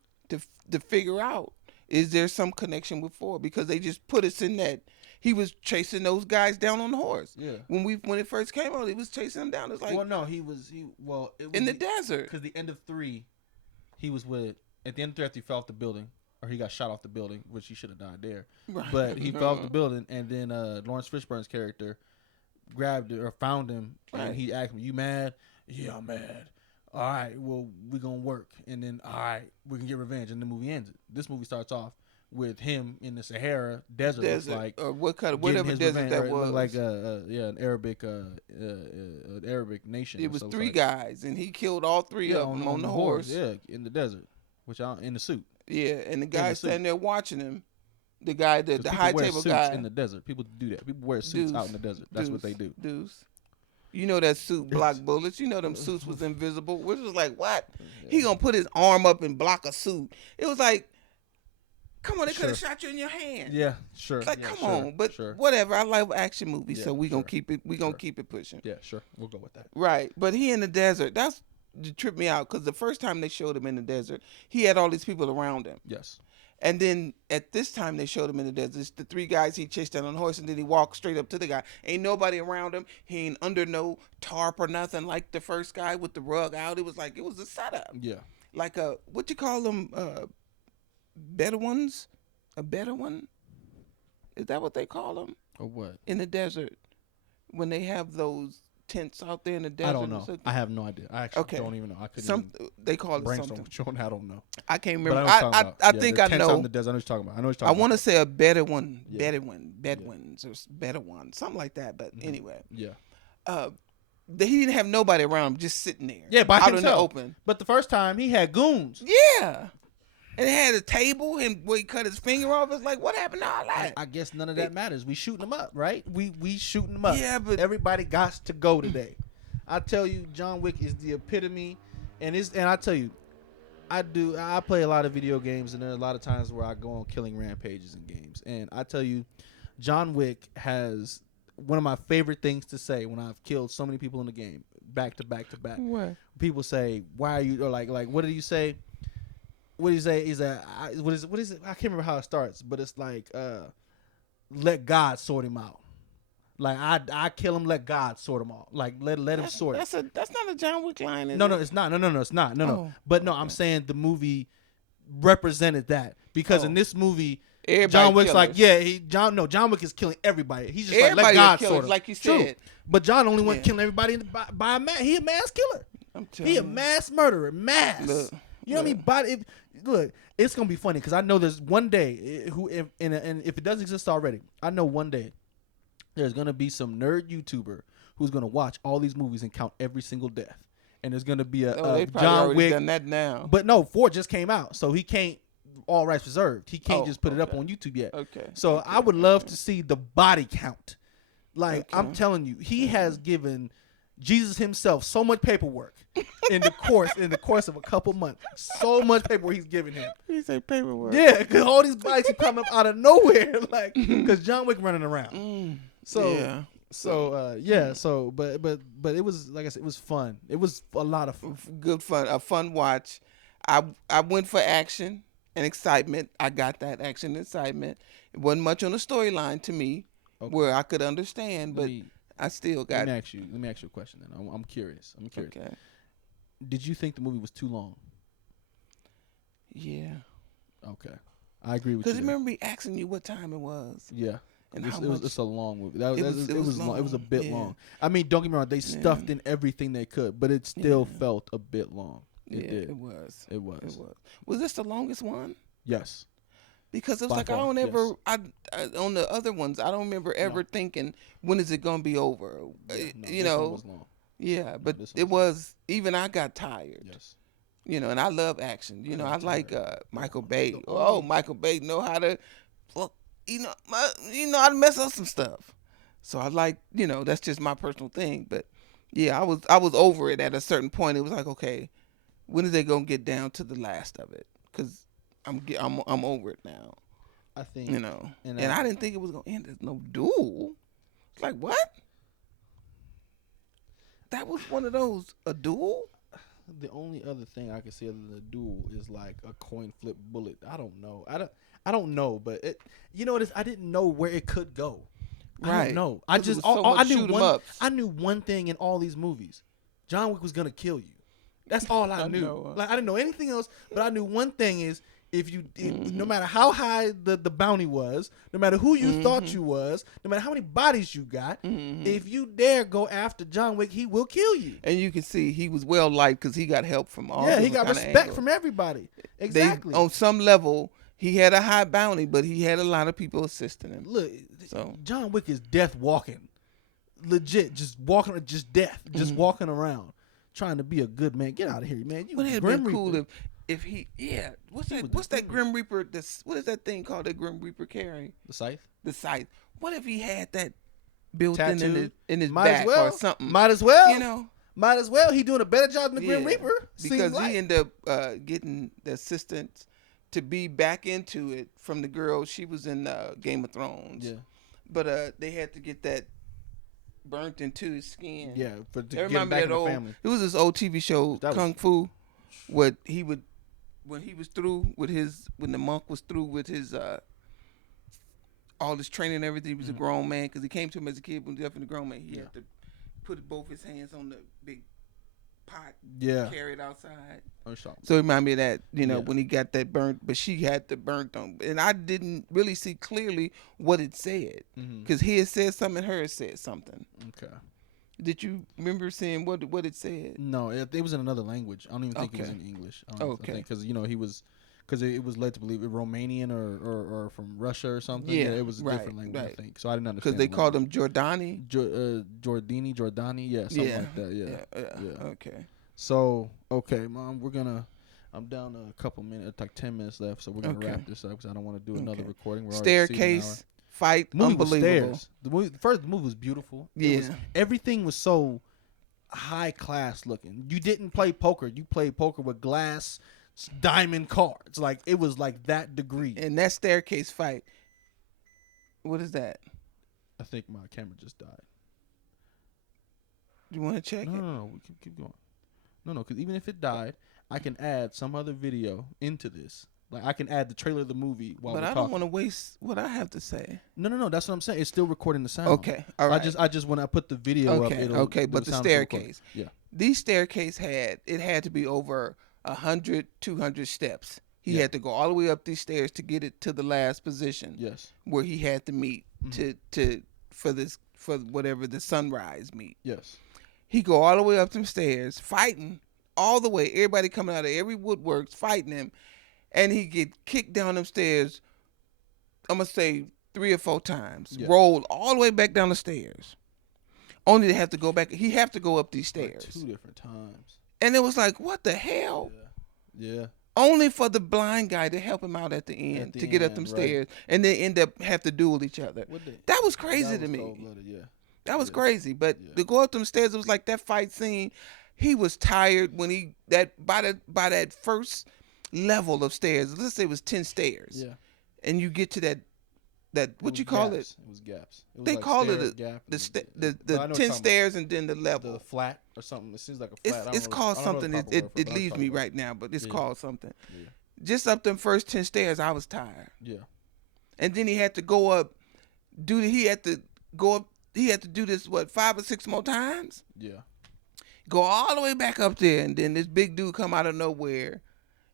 to figure out, is there some connection with 4, because they just put us in that he was chasing those guys down on the horse. Yeah. When it first came out, he was chasing them down. It's like Well, no, it was in the desert. because the end of 3, he was with at the end of 3 after he fell off the building, or he got shot off the building, which he should have died there. Right. But he fell off the building, and then Lawrence Fishburne's character grabbed it or found him, Right. and he asked him, "You mad?" "Yeah, I'm mad." "All right, well, we gonna work, and then all right, we can get revenge." And the movie ends. This movie starts off with him in the Sahara desert, looks like, or what kind of getting whatever his desert revenge, that or it was. looked like an Arabic nation. It or was something 3 like- guys, and he killed all 3 of them on the horse. Yeah, in the desert, in the suit. Yeah, and the guy the suit. standing there watching him, the guy, the 'Cause people high wear table suits guy. in the desert. People do that. People wear suits out in the desert. That's what they do. Deuce. You know that suit block bullets. You know them suits was invisible. Which was like, what? He gonna put his arm up and block a suit. It was like, come on, they could have Sure. shot you in your hand. Yeah, sure. It's like, yeah, come sure, on. But sure. whatever. I like action movies, Yeah, so we gonna sure. keep it. We gonna Sure. keep it pushing. Yeah, sure. We'll go with that. Right. But he in the desert. That tripped me out because the first time they showed him in the desert, he had all these people around him. Yes. And then at this time they showed him in the desert. It's the three guys he chased down on a horse, and then he walked straight up to the guy. Ain't nobody around him. He ain't under no tarp or nothing like the first guy with the rug out. It was a setup. Yeah. Like what you call them? Bedouins? A Bedouin? Is that what they call them? Or what? In the desert, when they have those tents out there in the desert. I don't know. I have no idea. I actually don't even know. I couldn't even they call it brainstorm. something. I don't know. I can't But remember. I know what you're talking I about. think the I tents out know. in the desert. I know what you're talking about. I know what you're I talking want to about. say a Bedouin, Yeah. Bedouins or Bedouin, something like that. But anyway, Yeah. he didn't have nobody around him, just sitting there. Yeah, by out in the himself. open. But the first time he had goons. Yeah, and it had a table, and where he cut his finger off. It's like, what happened to all that? I guess none of that matters. We shooting them up, right? We shooting them up. Yeah, but everybody got to go today. I tell you, John Wick is the epitome, and I tell you, I play a lot of video games, and there are a lot of times where I go on killing rampages in games, and I tell you, John Wick has one of my favorite things to say when I've killed so many people in the game, back to back to back. What? People say, "Why are you?" Or like, what did you say? What do you say? Is that what is it? I can't remember how it starts, but it's like, let God sort him out. Like I kill him, let God sort him out. Like let him sort. That's not a John Wick line. Is No, it? it's not. No, it's not. No. Oh, But no, I'm saying the movie represented that because in this movie, Everybody John Wick's like, killers. John Wick is killing everybody. He's just Everybody like, let God killers, sort him. like you True. said. But John only went Yeah. killing everybody by a mass. He a mass killer. I'm telling He a you. mass murderer. Mass. Look, You know what I mean? But look, it's gonna be funny because I know there's one day and if it doesn't exist already, I know one day there's gonna be some nerd YouTuber who's gonna watch all these movies and count every single death, and there's gonna be they a probably John already Wick. done that now. But no, 4 just came out, so he can't. All rights reserved. He can't Oh, just put it up okay. on YouTube yet. Okay. So I would love to see the body count. Like I'm Okay. telling you, he has given Jesus himself so much paperwork in the course of a couple months. So much paperwork he's giving him. He say paperwork. Yeah, because all these bodies keep coming up out of nowhere, like because John Wick running around. So yeah. but it was like I said, it was fun. It was a lot of fun. Good fun, a fun watch. I went for action and excitement. I got that action and excitement. It wasn't much on the storyline to me where I could understand, but I still got. Let me ask you a question then. I'm curious. Okay. Did you think the movie was too long? Yeah. Okay, I agree with you. Because remember me asking you what time it was. Yeah. And It's a long movie. It was long. It was a long, bit yeah. long. I mean, don't get me wrong. They stuffed in everything they could, but it still felt a bit long. It did. It was. It was. Was this the longest one? Yes. Because it was By like I far, don't ever. yes. I on the other ones I don't remember ever thinking when is it gonna be over. No, you this know. one was long. Yeah, but this it was even I got tired. Yes. You know, and I love action. You know, I like Michael Bay. the Oh, only- Michael Bay know how to, well, you know how to mess up some stuff. So I like, that's just my personal thing. But yeah, I was over it at a certain point. It was like, okay, when is they gonna get down to the last of it? Because I'm over it now. I think And I didn't think it was gonna end as no duel. It's like what? That was one of those a duel. the only other thing I can see other than a duel is like a coin flip bullet. I don't know. I don't know, but it. You know what? I didn't know where it could go. I Right. don't know. I 'Cause it just was so I much knew shoot 'em one. ups. I knew one thing in all these movies. John Wick was gonna kill you. That's all I knew. know. Like I didn't know anything else, but I knew one thing is Mm-hmm. no matter how high the bounty was, no matter who you Mm-hmm. thought you was, no matter how many bodies you got, if you dare go after John Wick, he will kill you. And you can see he was well liked because he got help from all. Yeah, he different got kinda respect angles. from everybody. Exactly. On some level, he had a high bounty, but he had a lot of people assisting him. Look, So- John Wick is death walking, legit, just walking, just death, just walking around, trying to be a good man. Get out of here, man. You But it'd Grim been cool Reaper. if he, What's He that? was the What's that Grim Reaper? What is that thing called? That Grim Reaper carry? The scythe. The scythe. What if he had that built Tattoo? in his Might back as well. or something? Might as well. You know. Might as well. He doing a better job than the Grim Yeah, Reaper. because he ended up getting the assistant to be back into it from the girl. She was in Game of Thrones. Yeah. But they had to get that burnt into his skin. Yeah, to That get him reminded me back of in that the old. family. It was this old TV show That was- Kung Fu, what he would when he was through with when the monk was through with his all his training and everything, he was a grown man because he came to him as a kid when he was definitely a grown man. He had to put both his hands on the big pot, carry it outside. So it reminded me of that, when he got that burnt, but she had the burnt on, and I didn't really see clearly what it said because he had said something and her had said something. Okay. Did you remember seeing what it said? No, it was in another language. I don't even think it was in English. Okay. Because he was, because it was led to believe it Romanian or from Russia or something. Yeah, it was a different language. I think so. I didn't understand because they called him Jordani. Jordani, something like that. Yeah. Okay. So okay, Mom, I'm down a couple minutes, like 10 minutes left, so we're gonna wrap this up because I don't want to do another recording. We're Staircase fight, unbelievable. The movie was beautiful. Yeah, everything was so high class looking. You didn't play poker; you played poker with glass, diamond cards. Like it was like that degree. And that staircase fight. What is that? I think my camera just died. You want to check it? No, we can keep going. No, because even if it died, I can add some other video into this. Like I can add the trailer of the movie while we're talking. But I don't want to waste what I have to say. No. That's what I'm saying. It's still recording the sound. Okay, all right. I just when I put the video up, okay. But the staircase. Yeah. These staircase had to be over 100, 200 steps. He had to go all the way up these stairs to get it to the last position. Yes. Where he had to meet for whatever the sunrise meet. Yes. He go all the way up them stairs, fighting all the way. Everybody coming out of every woodworks fighting him, and he get kicked down them stairs. I'm gonna say 3 or 4 times. Yeah. Rolled all the way back down the stairs. Only to have to go back. He have to go up these stairs like 2 different times. And it was like, what the hell? Yeah. Only for the blind guy to help him out at the end to get up them stairs, and then end up have to duel each other. That was crazy to me. Yeah. That was crazy, but to go up them stairs, it was like that fight scene. He was tired when by that first level of stairs. Let's say it was 10 stairs. Yeah. And you get to that what you call it? It was gaps. It was they like call it the 10 stairs and then the level. The flat or something. It seems like a flat. It's called something. It leaves me right now, but it's called something. Yeah. Just up them first 10 stairs, I was tired. Yeah. And then he had to go up. He had to go up. He had to do this 5 or 6 more times. Yeah. Go all the way back up there, and then this big dude come out of nowhere.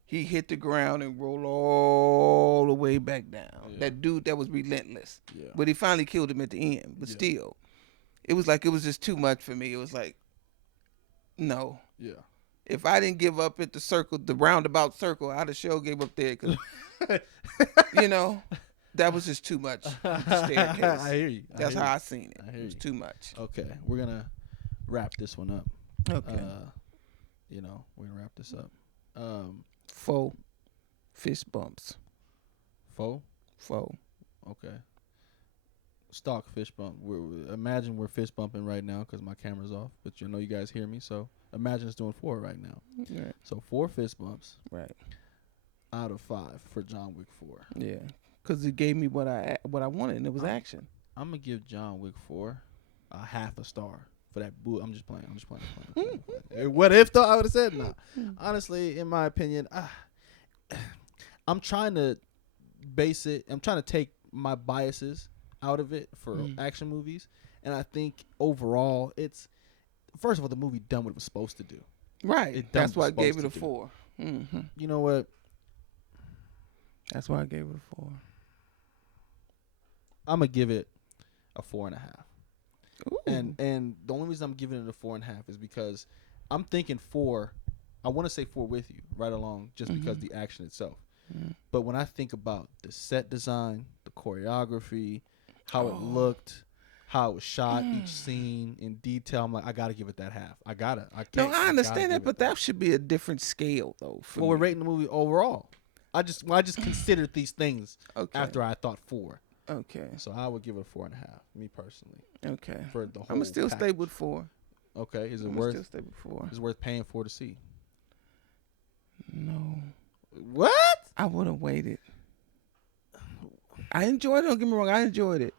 He hit the ground and rolled all the way back down. Yeah. That dude that was relentless. Yeah. But he finally killed him at the end. But still, it was just too much for me. It was like, no. Yeah. If I didn't give up at the roundabout circle, I'd have sure gave up there. Cause, that was just too much. Staircase. I hear you. That's how I seen it. It was too much. Okay. We're going to wrap this one up. Okay. We're going to wrap this up. 4 fist bumps. 4? 4. Okay. Stock fist bump. Imagine we're fist bumping right now because my camera's off, but you guys hear me, so imagine it's doing 4 right now. Right. So 4 fist bumps. Right. Out of 5 for John Wick 4. Yeah. Because it gave me what I wanted, and it was action. I'm gonna give John Wick 4 a half a star for that boo. I'm just playing. What if though? I would have said no. Honestly, in my opinion, I'm trying to base it. I'm trying to take my biases out of it for action movies, and I think overall, it's first of all the movie done what it was supposed to do. Right. That's why I gave it a 4. Mm-hmm. You know what? That's why I gave it a 4. I'm gonna give it a 4.5. And the only reason I'm giving it a 4.5 is because I'm thinking 4. I want to say 4 with you right along, just because the action itself. But when I think about the set design, the choreography, how it looked, how it was shot, each scene in detail, I'm like, I gotta give it that half. I can't. No, I understand that, but that should be a different scale though. Well, we're rating the movie overall. I just considered these things after I thought 4. Okay. So I would give it a 4.5, me personally. Okay. For the whole I'm gonna still package. stay with 4. Okay. Is it worth? Still stay with 4. Is it worth paying for to see? No. What? I would have waited. I enjoyed it. Don't get me wrong. I enjoyed it,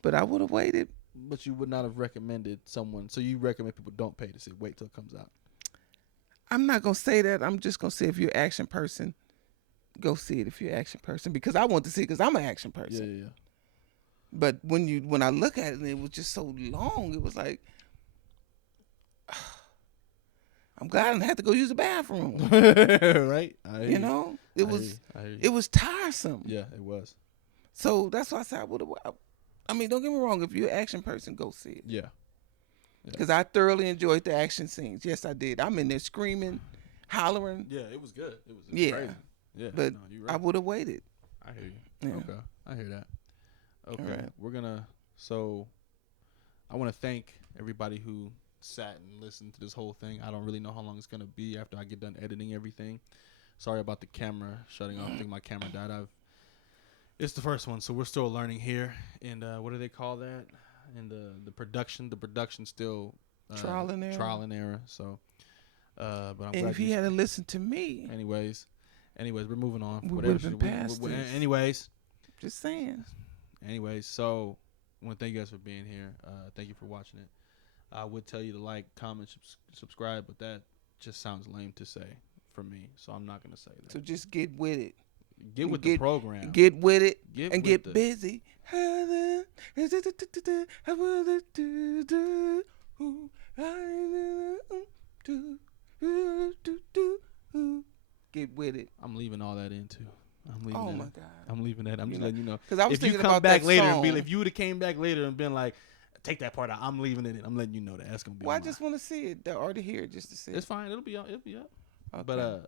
but I would have waited. But you would not have recommended someone. So you recommend people don't pay to see. Wait till it comes out. I'm not gonna say that. I'm just gonna say if you're an action person, go see it if you're an action person, because I want to see it because I'm an action person. Yeah. But when I look at it, and it was just so long. It was like, I'm glad I didn't have to go use the bathroom. Right? You know, it was tiresome. Yeah, it was. So that's why I said I mean, don't get me wrong. If you're an action person, go see it. Yeah. Because I thoroughly enjoyed the action scenes. Yes, I did. I'm in there screaming, hollering. Yeah, it was good. It was Yeah. crazy. Yeah, But no, you're right. I would have waited. I hear you. Yeah. Okay, I hear that. Okay, All right. we're gonna. So, I want to thank everybody who sat and listened to this whole thing. I don't really know how long it's gonna be after I get done editing everything. Sorry about the camera shutting off. I think my camera died. It's the first one, so we're still learning here. And what do they call that? And the production still Trial and error. Trial and error. So, but I'm And glad if he had to listen to me, Anyways, we're moving on. We would've been past this. Anyways, just saying. so I want to thank you guys for being here. Thank you for watching it. I would tell you to like, comment, subscribe, but that just sounds lame to say for me, so I'm not gonna say that. So just get with it. Get with the program. Get with it Get and with get the- busy. Get with it. I'm leaving all that in too. I'm leaving. Oh that my in. God. I'm leaving that. I'm just letting you know. Because I was If you thinking come about back that later song. and be, if you would have came back later and been like, take that part out, I'm leaving it in. I'm letting you know that. That's gonna be. Well, I mine. just want to see it or to hear it just to see It's it. fine. It'll be up. It'll be up. Okay.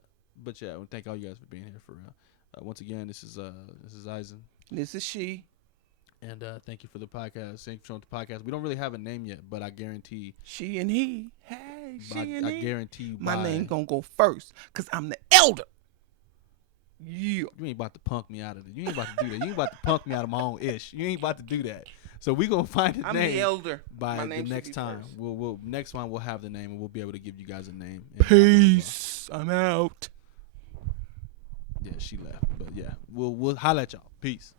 But yeah, I want to thank all you guys for being here for real. Once again, this is Eisen, This is she. and thank you for the podcast. Thank you for showing the podcast. We don't really have a name yet, but I guarantee. She and he. Hey, she and I he. guarantee you. My by- name gonna go first because I'm the elder. Yeah. You ain't about to punk me out of it. You ain't about to do that. You ain't about to punk me out of my own ish. You ain't about to do that. So we gonna find his I'm name the elder. by My the name should next be time. first. We'll next one we'll have the name and we'll be able to give you guys a name. And Peace. I'm out. yeah, she left, but yeah, we'll holler at y'all. Peace.